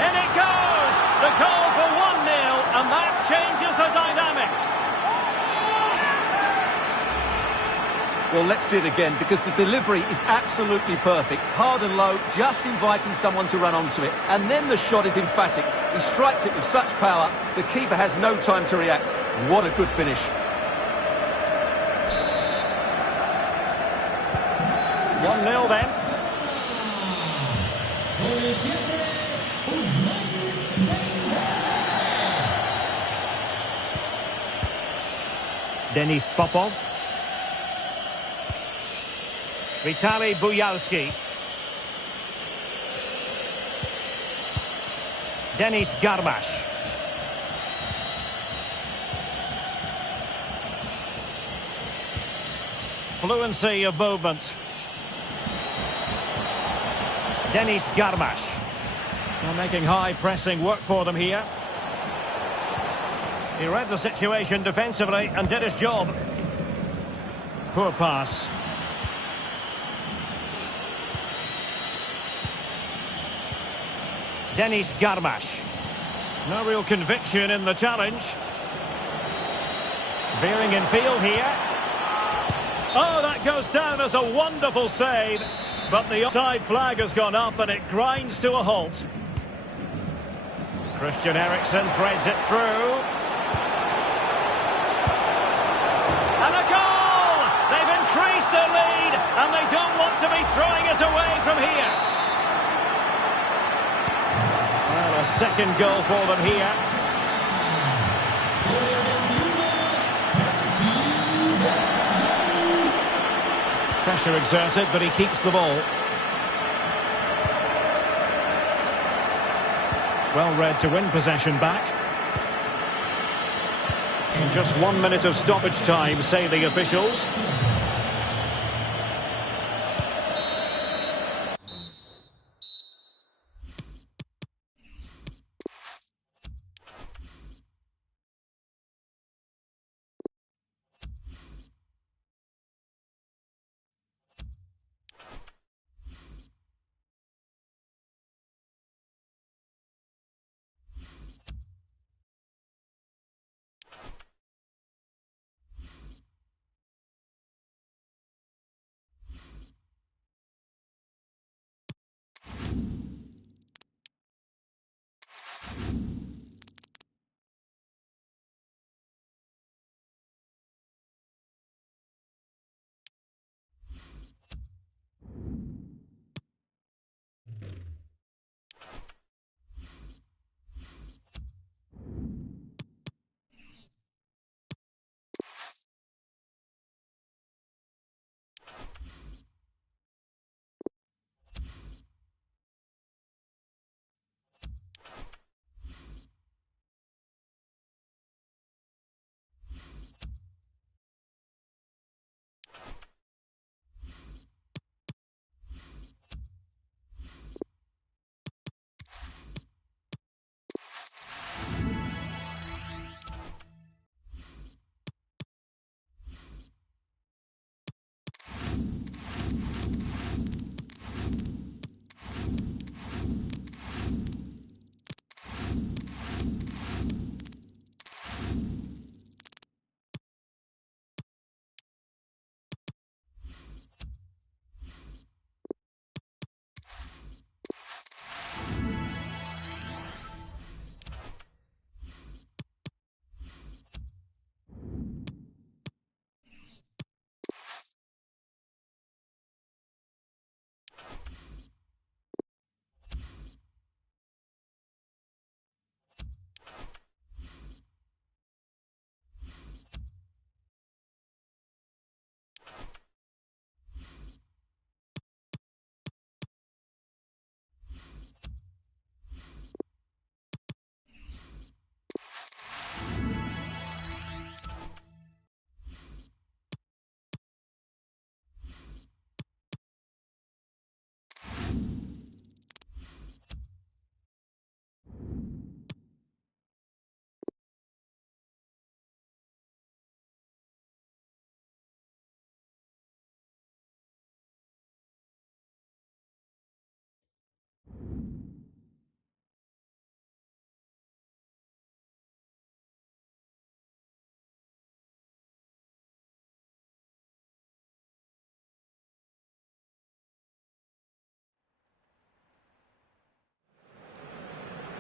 In it goes! The goal for 1-0, and that changes the dynamic. Well, let's see it again, because the delivery is absolutely perfect. Hard and low, just inviting someone to run onto it. And then the shot is emphatic. He strikes it with such power, the keeper has no time to react. What a good finish. One 0 then. Denis Popov. Vitaly Buyalski. Denis Garmash. Fluency of movement. Denis Garmash. Well, making high pressing work for them here. He read the situation defensively and did his job. Poor pass. Denis Garmash. No real conviction in the challenge. Veering in field here. Oh, that goes down as a wonderful save. But the offside flag has gone up and it grinds to a halt. Christian Eriksen threads it through. And a goal! They've increased their lead and they don't want to be throwing it away from here. Well, a second goal for them here. Pressure exerted, but he keeps the ball. Well read to win possession back. In just 1 minute of stoppage time, say the officials.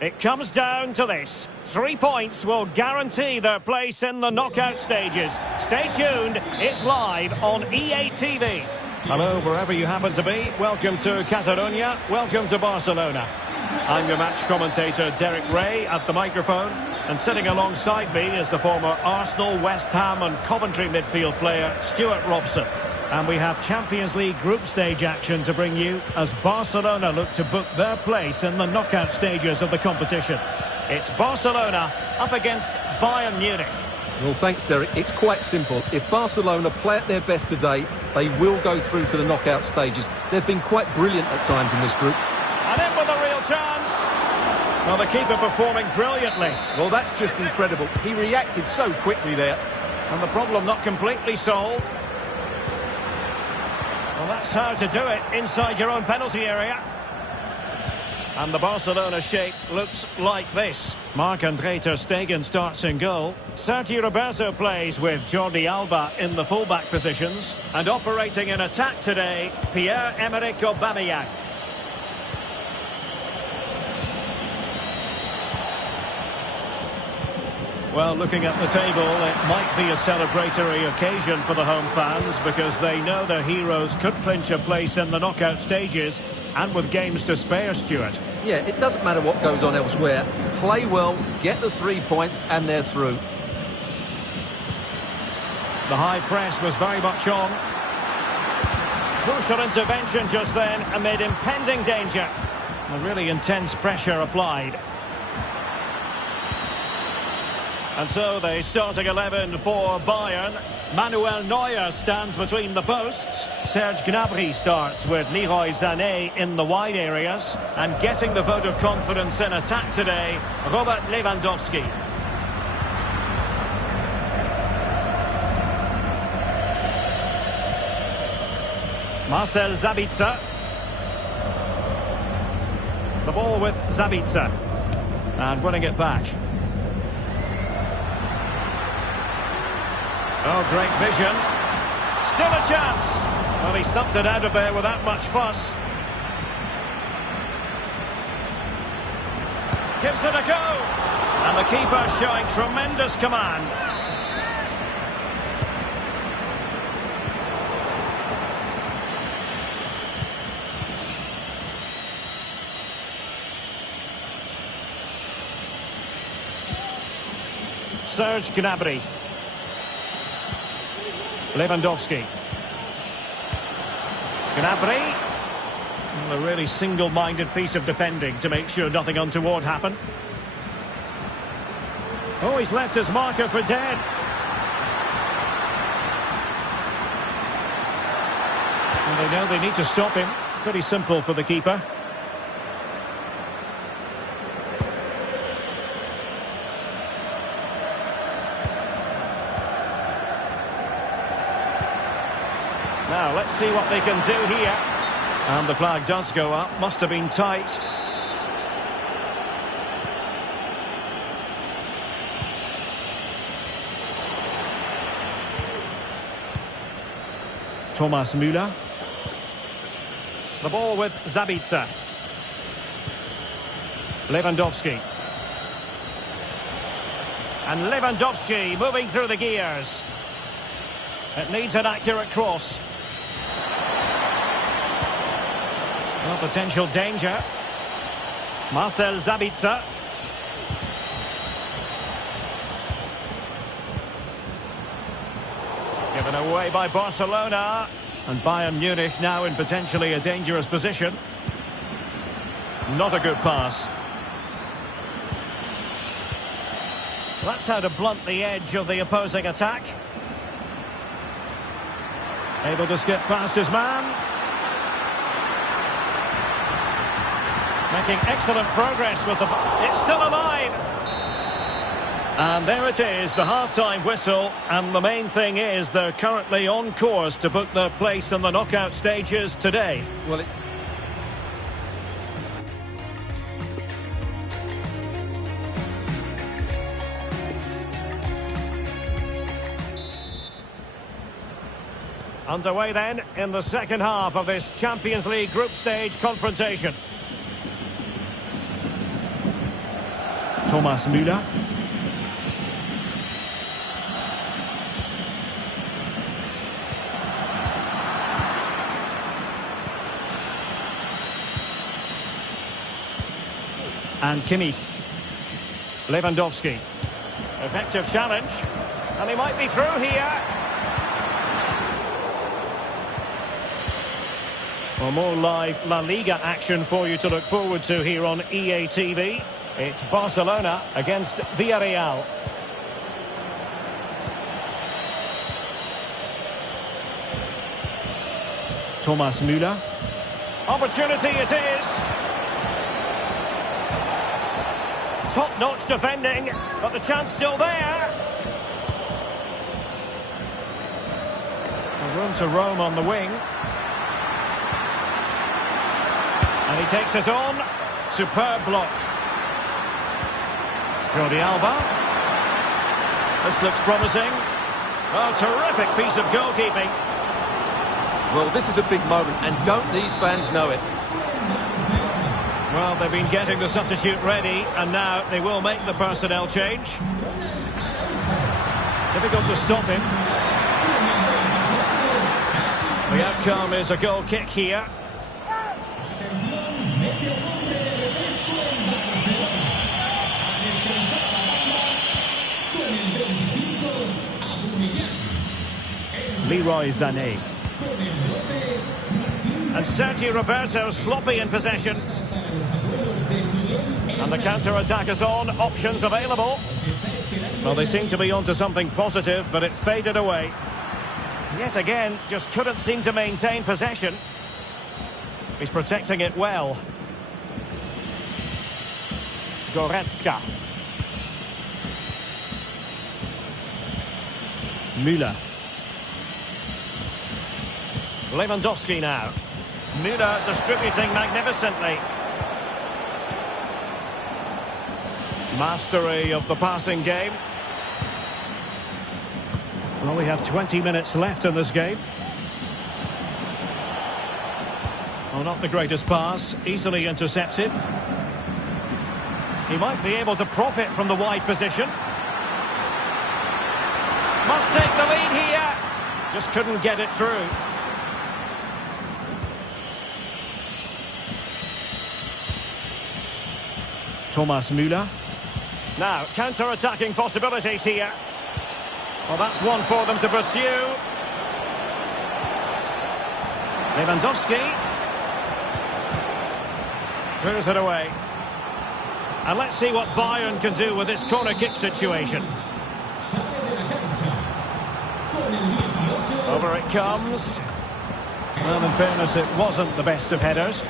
It comes down to this. 3 points will guarantee their place in the knockout stages. Stay tuned, it's live on EA TV. Hello, wherever you happen to be. Welcome to Catalonia. Welcome to Barcelona. I'm your match commentator, Derek Ray, at the microphone. And sitting alongside me is the former Arsenal, West Ham and Coventry midfield player, Stuart Robson. And we have Champions League group stage action to bring you as Barcelona look to book their place in the knockout stages of the competition. It's Barcelona up against Bayern Munich. Well, thanks, Derek. It's quite simple. If Barcelona play at their best today, they will go through to the knockout stages. They've been quite brilliant at times in this group. And in with a real chance. Well, the keeper performing brilliantly. Well, that's just incredible. He reacted so quickly there. And the problem not completely solved. Well, that's how to do it inside your own penalty area. And the Barcelona shape looks like this. Marc-André ter Stegen starts in goal. Sergi Roberto plays with Jordi Alba in the full-back positions. And operating in attack today, Pierre-Emerick Aubameyang. Well, looking at the table, it might be a celebratory occasion for the home fans because they know their heroes could clinch a place in the knockout stages and with games to spare, Stuart. Yeah, it doesn't matter what goes on elsewhere. Play well, get the 3 points and they're through. The high press was very much on. Crucial intervention just then amid impending danger. A really intense pressure applied. And so the starting 11 for Bayern. Manuel Neuer stands between the posts. Serge Gnabry starts with Leroy Sané in the wide areas. And getting the vote of confidence in attack today, Robert Lewandowski. Marcel Sabitzer. The ball with Sabitzer. And winning it back. Oh, great vision. Still a chance. Well, he stumped it out of there without much fuss. Gives it a go. And the keeper showing tremendous command. Serge Gnabry. Lewandowski. Gnabry. A really single-minded piece of defending to make sure nothing untoward happened. Oh, he's left his marker for dead. And they know they need to stop him. Pretty simple for the keeper. Now, let's see what they can do here. And the flag does go up. Must have been tight. Thomas Müller. The ball with Sabitzer. Lewandowski. And Lewandowski moving through the gears. It needs an accurate cross. Well, potential danger. Marcel Sabitzer. Given away by Barcelona. And Bayern Munich now in potentially a dangerous position. Not a good pass. That's how to blunt the edge of the opposing attack. Able to skip past his man. Making excellent progress with the... It's still alive! And there it is, the half-time whistle. And the main thing is they're currently on course to book their place in the knockout stages today. Well, Underway then in the second half of this Champions League group stage confrontation. Thomas Müller. And Kimmich. Lewandowski. Effective challenge. And he might be through here. Well, more live La Liga action for you to look forward to here on EA TV. It's Barcelona against Villarreal. Thomas Müller. Opportunity it is. Top-notch defending, but the chance still there. Room to roam on the wing. And he takes it on. Superb block. Jordi Alba. This looks promising. Oh, terrific piece of goalkeeping. Well, this is a big moment, and don't these fans know it? Well, they've been getting the substitute ready, and now they will make the personnel change. Difficult to stop him. The outcome is a goal kick here. Leroy Sané. And Sergio Roberto sloppy in possession. And the counter-attack is on. Options available. Well, they seem to be onto something positive, but it faded away. Yet again, just couldn't seem to maintain possession. He's protecting it well. Goretzka. Müller. Lewandowski now. Müller distributing magnificently. Mastery of the passing game. Well, we have 20 minutes left in this game. Well, not the greatest pass. Easily intercepted. He might be able to profit from the wide position. Must take the lead here. Just couldn't get it through. Thomas Müller. Now, counter-attacking possibilities here. Well, that's one for them to pursue. Lewandowski. Throws it away. And let's see what Bayern can do with this corner kick situation. Over it comes. Well, in fairness, it wasn't the best of headers.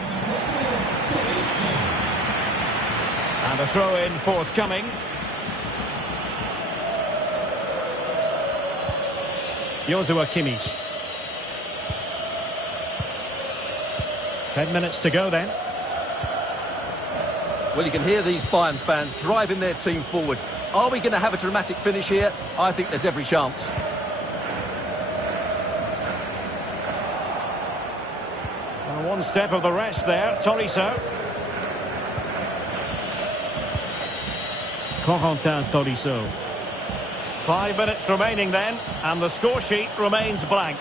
And a throw-in forthcoming. Joshua Kimmich. 10 minutes to go then. Well, you can hear these Bayern fans driving their team forward. Are we going to have a dramatic finish here? I think there's every chance. Well, one step of the rest there, Tolisso. Corentin Tolisso. 5 minutes remaining then, and the score sheet remains blank.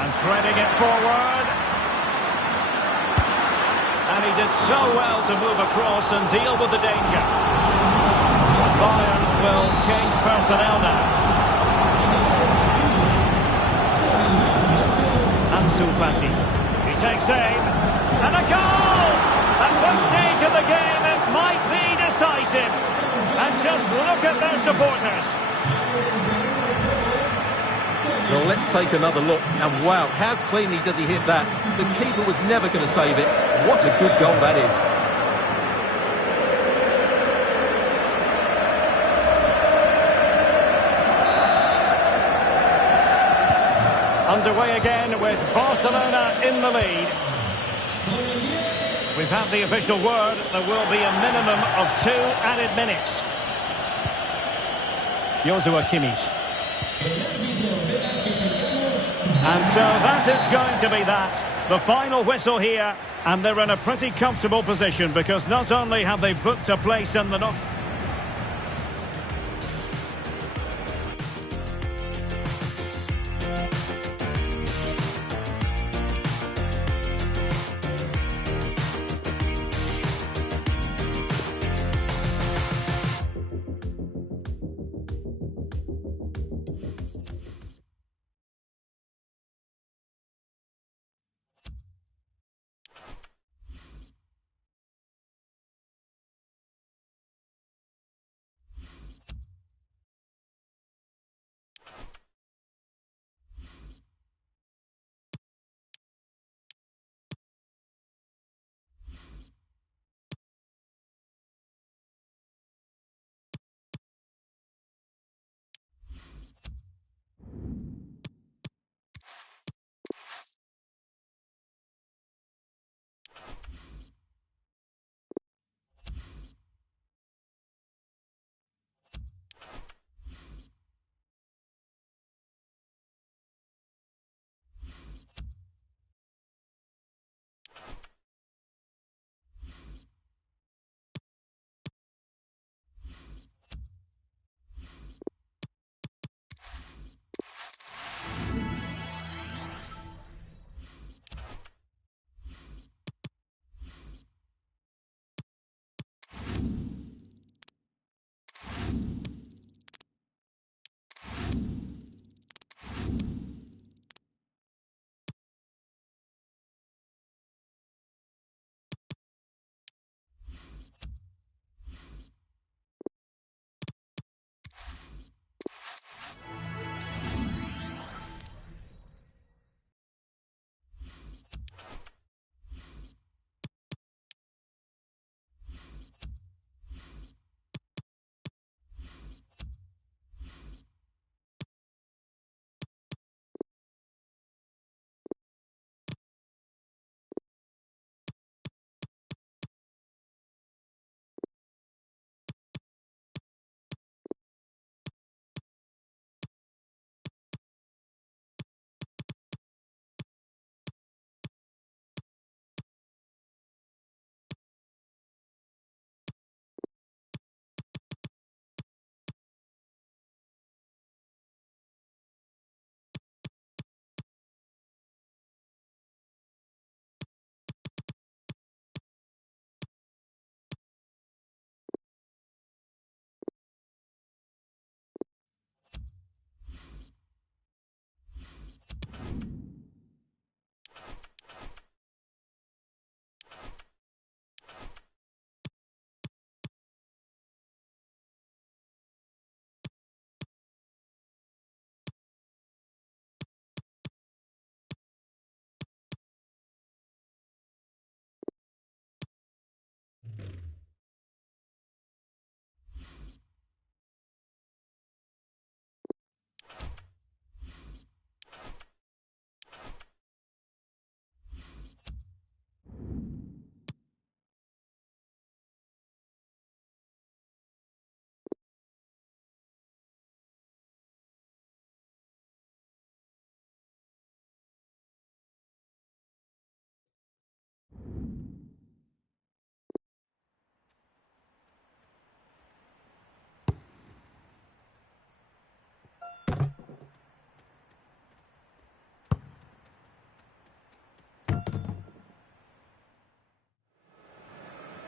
And threading it forward. And he did so well to move across and deal with the danger. Bayern will change personnel now. Ansu Fati. He takes aim. And a goal! At this stage of the game, it might be decisive. And just look at their supporters. Well, let's take another look. And wow, how cleanly does he hit that? The keeper was never going to save it. What a good goal that is. Underway again with Barcelona in the lead. We've had the official word. There will be a minimum of 2 added minutes. Joshua Kimmich. And so that is going to be that. The final whistle here, and they're in a pretty comfortable position because not only have they booked a place in the knock.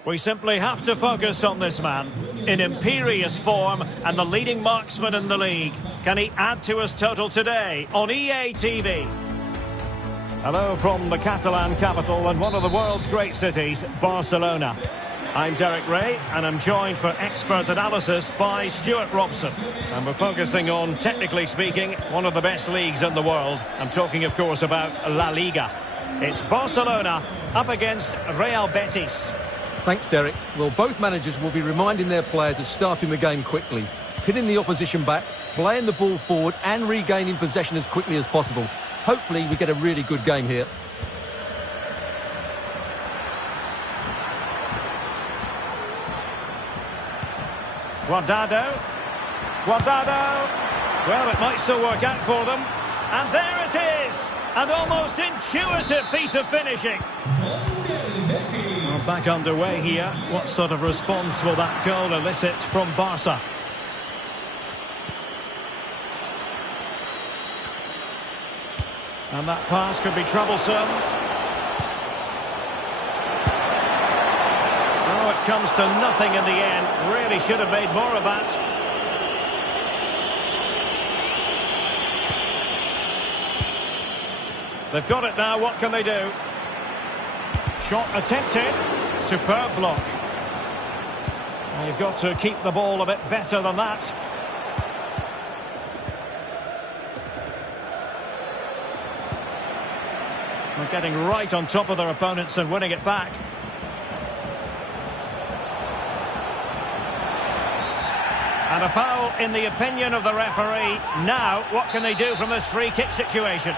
We simply have to focus on this man. In imperious form and the leading marksman in the league. Can he add to his total today on EA TV? Hello from the Catalan capital and one of the world's great cities, Barcelona. I'm Derek Ray, and I'm joined for expert analysis by Stuart Robson. And we're focusing on, technically speaking, one of the best leagues in the world. I'm talking, of course, about La Liga. It's Barcelona up against Real Betis. Thanks, Derek. Well, both managers will be reminding their players of starting the game quickly, pinning the opposition back, playing the ball forward and regaining possession as quickly as possible. Hopefully, we get a really good game here. Guardado. Well, it might still work out for them. And there it is! An almost intuitive piece of finishing. Well, back underway here. What sort of response will that goal elicit from Barca? And that pass could be troublesome. Oh, it comes to nothing in the end. Really should have made more of that. They've got it now, what can they do? Shot attempted. Superb block. Well, you've got to keep the ball a bit better than that. They're getting right on top of their opponents and winning it back. And a foul in the opinion of the referee. Now, what can they do from this free kick situation?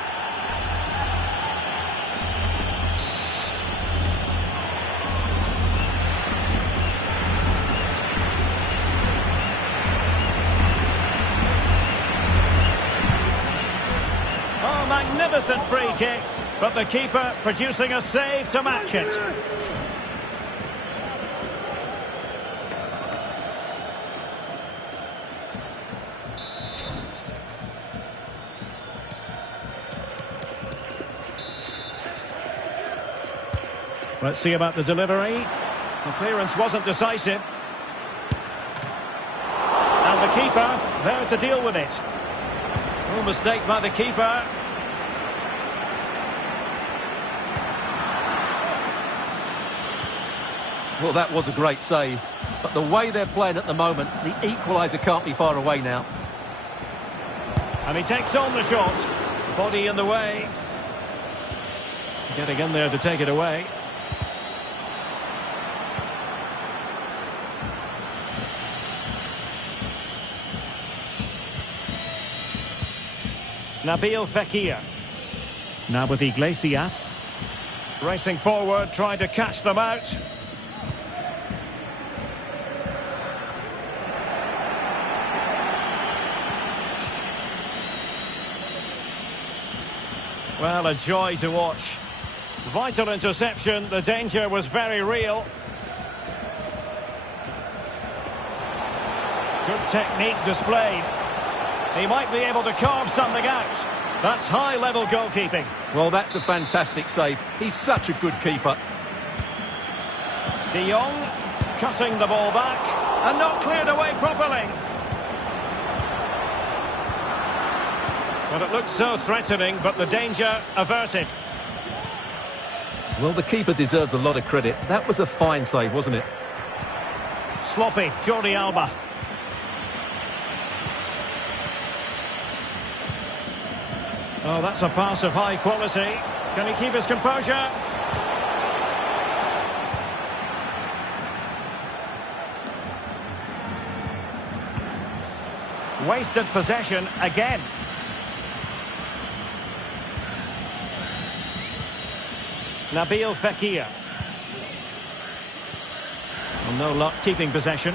Magnificent free kick, but the keeper producing a save to match it. Let's see about the delivery. The clearance wasn't decisive. And the keeper there to deal with it. No mistake by the keeper. Well, that was a great save. But the way they're playing at the moment, the equaliser can't be far away now. And he takes on the shot. Body in the way. Getting in there to take it away. Nabil Fekir. Now with Iglesias. Racing forward, trying to catch them out. Well, a joy to watch. Vital interception, the danger was very real. Good technique displayed. He might be able to carve something out. That's high-level goalkeeping. Well, that's a fantastic save. He's such a good keeper. De Jong cutting the ball back and not cleared away properly. Well, it looked so threatening, but the danger averted. Well, the keeper deserves a lot of credit. That was a fine save, wasn't it? Sloppy, Jordi Alba. Oh, that's a pass of high quality. Can he keep his composure? Wasted possession again. Nabil Fekir. Well, no luck keeping possession.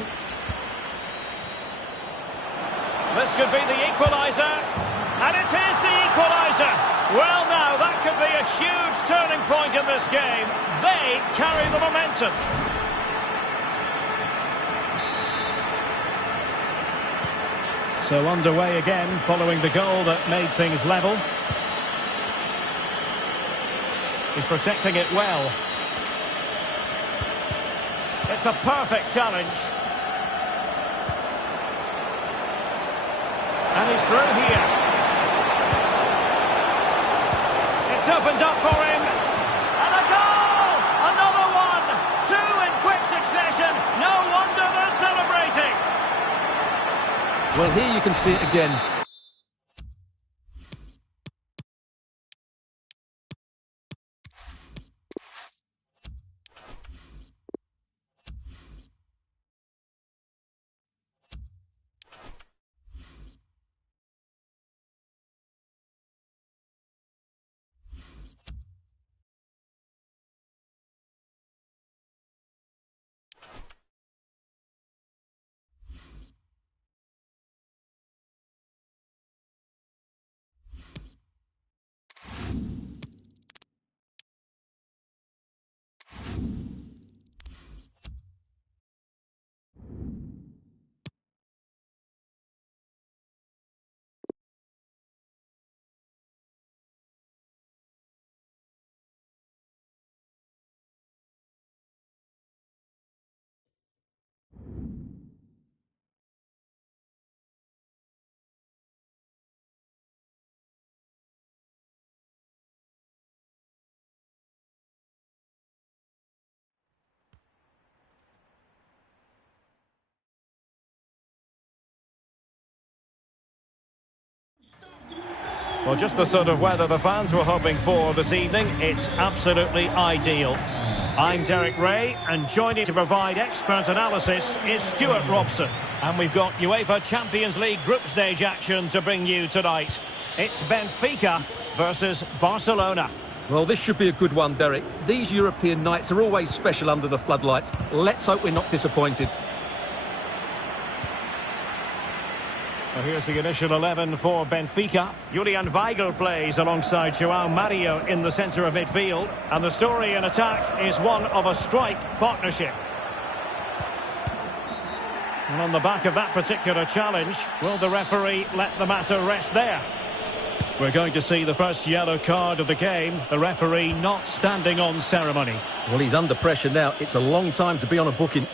This could be the equaliser. And it is the equaliser. Well, now, that could be a huge turning point in this game. They carry the momentum. So underway again, following the goal that made things level. He's protecting it well. It's a perfect challenge. And he's through here. It's opened up for him. And a goal! Another one! Two in quick succession. No wonder they're celebrating. Well, here you can see it again. Well, just the sort of weather the fans were hoping for this evening. It's absolutely ideal. I'm Derek Ray, and joining to provide expert analysis is Stuart Robson. And we've got UEFA Champions League group stage action to bring you tonight. It's Benfica versus Barcelona. Well, this should be a good one, Derek. These European nights are always special under the floodlights. Let's hope we're not disappointed. Well, here's the initial 11 for Benfica. Julian Weigl plays alongside João Mario in the centre of midfield. And the story in attack is one of a strike partnership. And on the back of that particular challenge, will the referee let the matter rest there? We're going to see the first yellow card of the game. The referee not standing on ceremony. Well, he's under pressure now. It's a long time to be on a booking.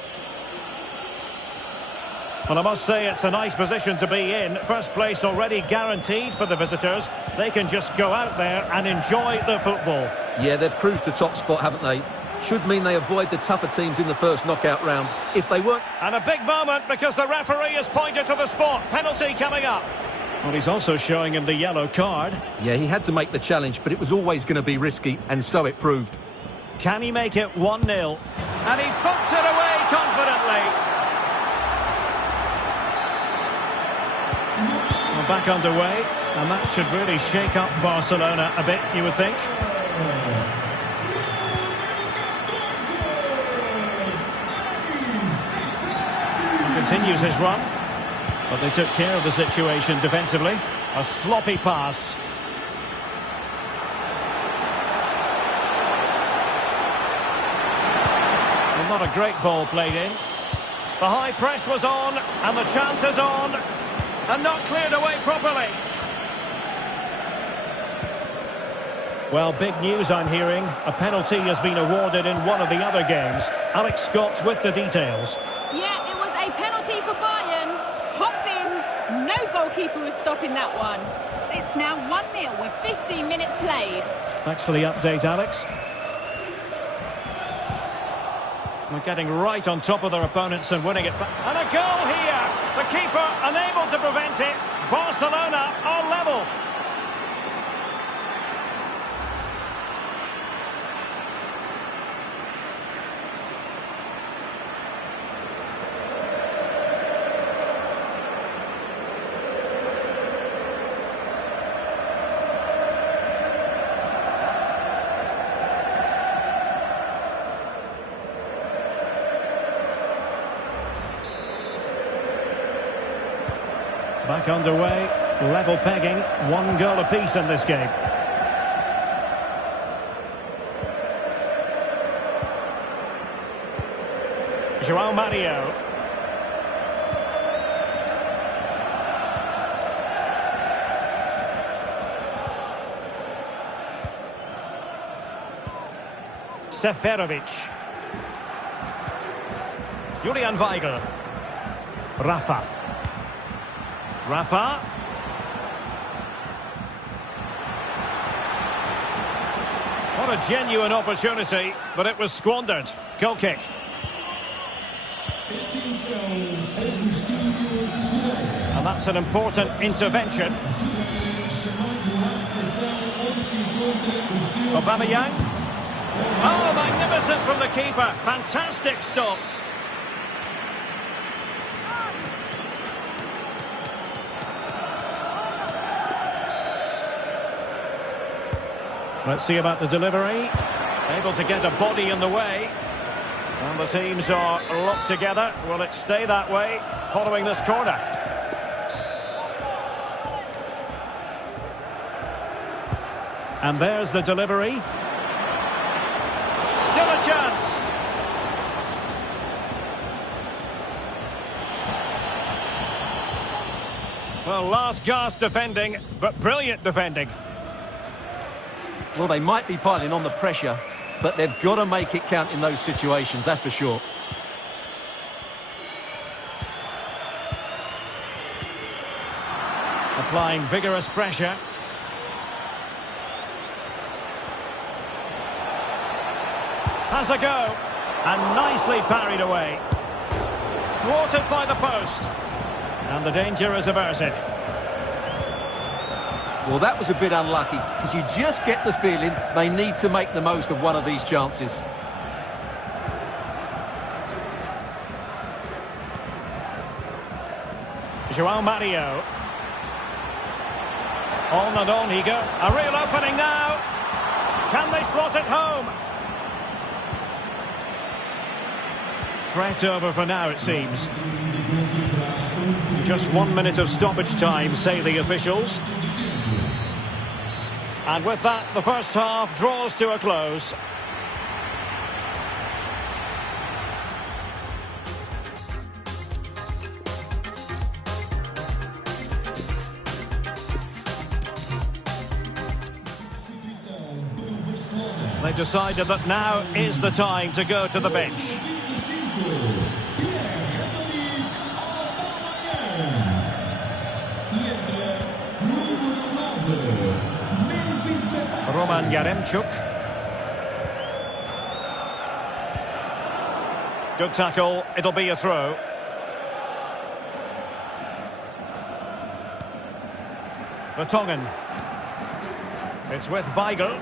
Well, I must say it's a nice position to be in. First place already guaranteed for the visitors. They can just go out there and enjoy the football. Yeah, they've cruised the top spot, haven't they? Should mean they avoid the tougher teams in the first knockout round. If they weren't... And a big moment because the referee has pointed to the spot. Penalty coming up. Well, he's also showing him the yellow card. Yeah, he had to make the challenge, but it was always going to be risky, and so it proved. Can he make it 1-0? And he puts it away confidently. Well, back underway, and that should really shake up Barcelona a bit, you would think. Continues his run. But they took care of the situation defensively. A sloppy pass. Well, not a great ball played in. The high press was on, and the chance is on, and not cleared away properly. Well, big news I'm hearing. A penalty has been awarded in one of the other games. Alex Scott with the details. Yeah, it was a penalty for Bayern. Top bins. No goalkeeper was stopping that one. It's now 1-0 with 15 minutes played. Thanks for the update, Alex. They're getting right on top of their opponents and winning it. And a goal here. The keeper unable to prevent it. Barcelona are level. Back underway, level pegging, 1 goal apiece in this game. João Mario. Seferovic. Julian Weigl. Rafa. What a genuine opportunity, but it was squandered. Goal kick. And that's an important intervention. m.y.a.hasbyy. Oh, magnificent from the keeper. Fantastic stop. Let's see about the delivery. Able to get a body in the way. And the teams are locked together. Will it stay that way following this corner? And there's the delivery. Still a chance. Well, last gasp defending, but brilliant defending. Well, they might be piling on the pressure, but they've got to make it count in those situations, that's for sure. Applying vigorous pressure. Has a go, and nicely parried away. Thwarted by the post, and the danger is averted. Well, that was a bit unlucky, because you just get the feeling they need to make the most of one of these chances. João Mario. On and on he goes. A real opening now. Can they slot it home? Threat over for now, it seems. Just 1 minute of stoppage time, say the officials. And with that, the first half draws to a close. They've decided that now is the time to go to the bench. Roman Yaremchuk. Good tackle, it'll be a throw. Vertonghen. It's with Weigl.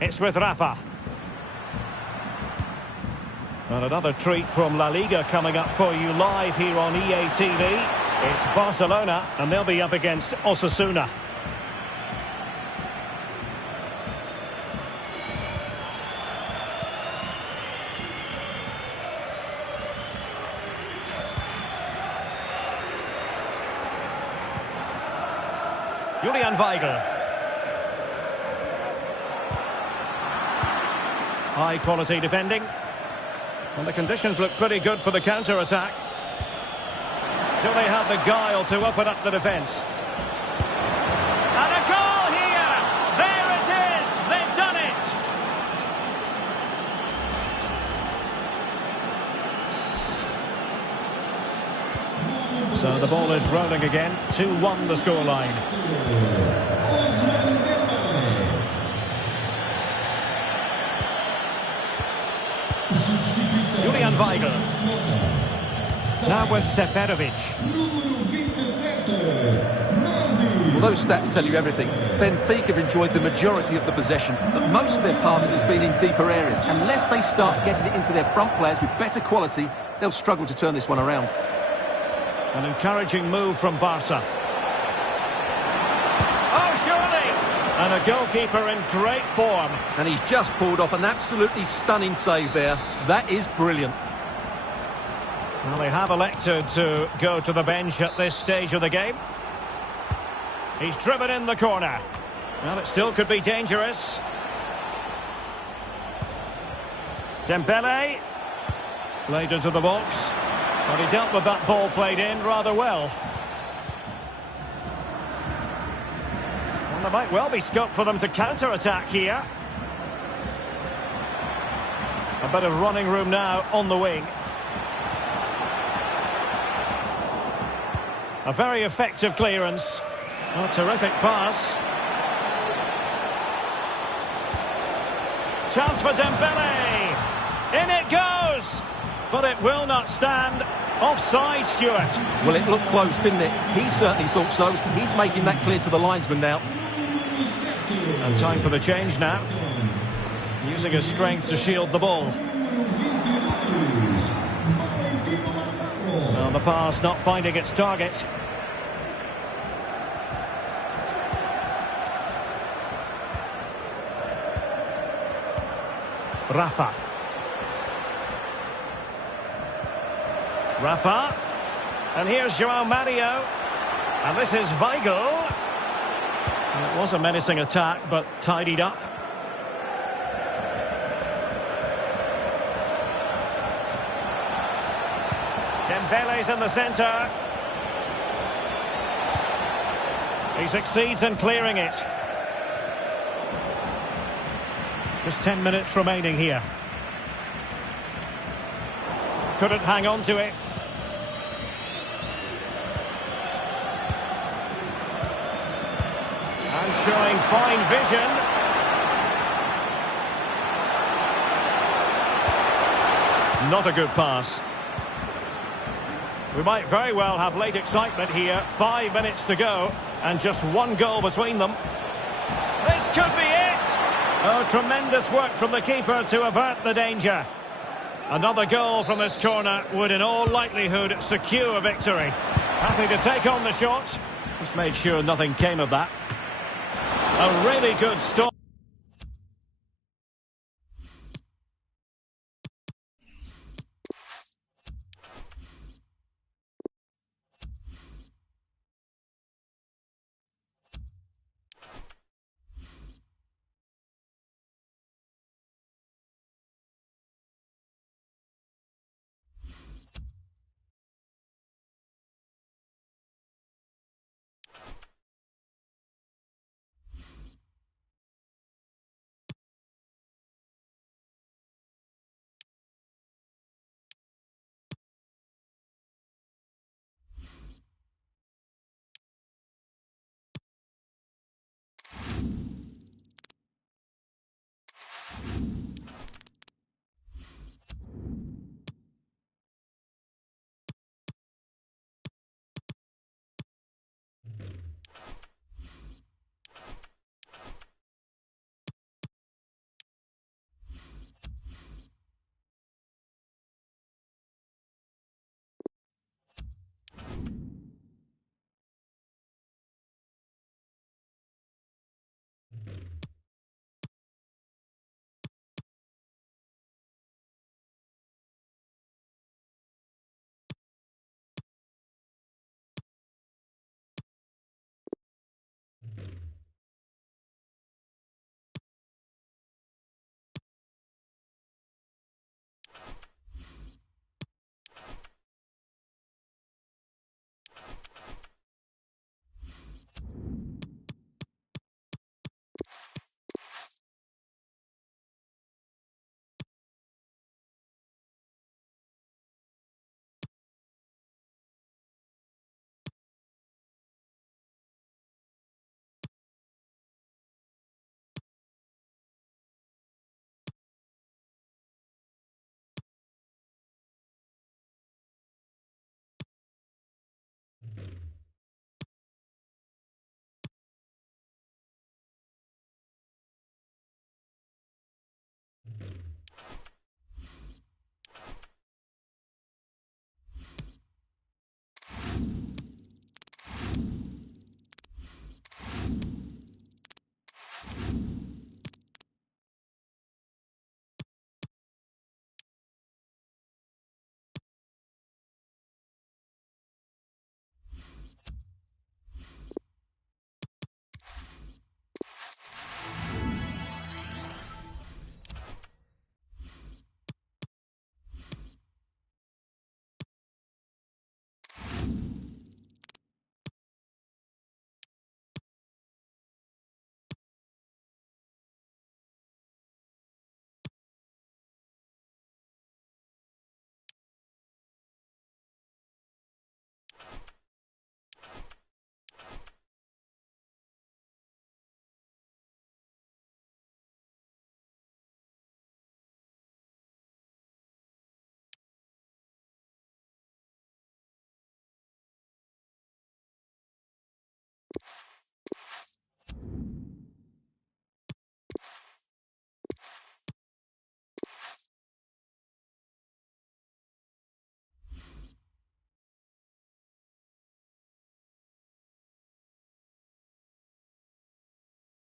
It's with Rafa. And another treat from La Liga coming up for you live here on EA TV. It's Barcelona, and they'll be up against Osasuna. Julian Weigl. High quality defending. And the conditions look pretty good for the counter-attack. Do they have the guile to open up the defence? And a goal here! There it is! They've done it! So the ball is rolling again. 2-1 the scoreline. Julian Weigl. Now with Seferovic. Well, those stats tell you everything. Benfica have enjoyed the majority of the possession, but most of their passing has been in deeper areas. Unless they start getting it into their front players with better quality, they'll struggle to turn this one around. An encouraging move from Barca. Oh, surely! And a goalkeeper in great form. And he's just pulled off an absolutely stunning save there. That is brilliant. Well, they have elected to go to the bench at this stage of the game. He's driven in the corner. Well, it still could be dangerous. Dembele. Played into the box. But he dealt with that ball played in rather well. Well, there might well be scope for them to counter-attack here. A bit of running room now on the wing. A very effective clearance. A terrific pass. Chance for Dembele. In it goes. But it will not stand. Offside, Stuart. Well, it looked close, didn't it? He certainly thought so. He's making that clear to the linesman now. And time for the change now. Using his strength to shield the ball. Well, the pass not finding its target. Rafa. And here's João Mario. And this is Weigl. It was a menacing attack, but tidied up. Dembele's in the centre. He succeeds in clearing it. Just 10 minutes remaining here. Couldn't hang on to it. And showing fine vision. Not a good pass. We might very well have late excitement here. 5 minutes to go, and just one goal between them. This could be it! Oh, tremendous work from the keeper to avert the danger. Another goal from this corner would in all likelihood secure victory. Happy to take on the shot. Just made sure nothing came of that. A really good stop.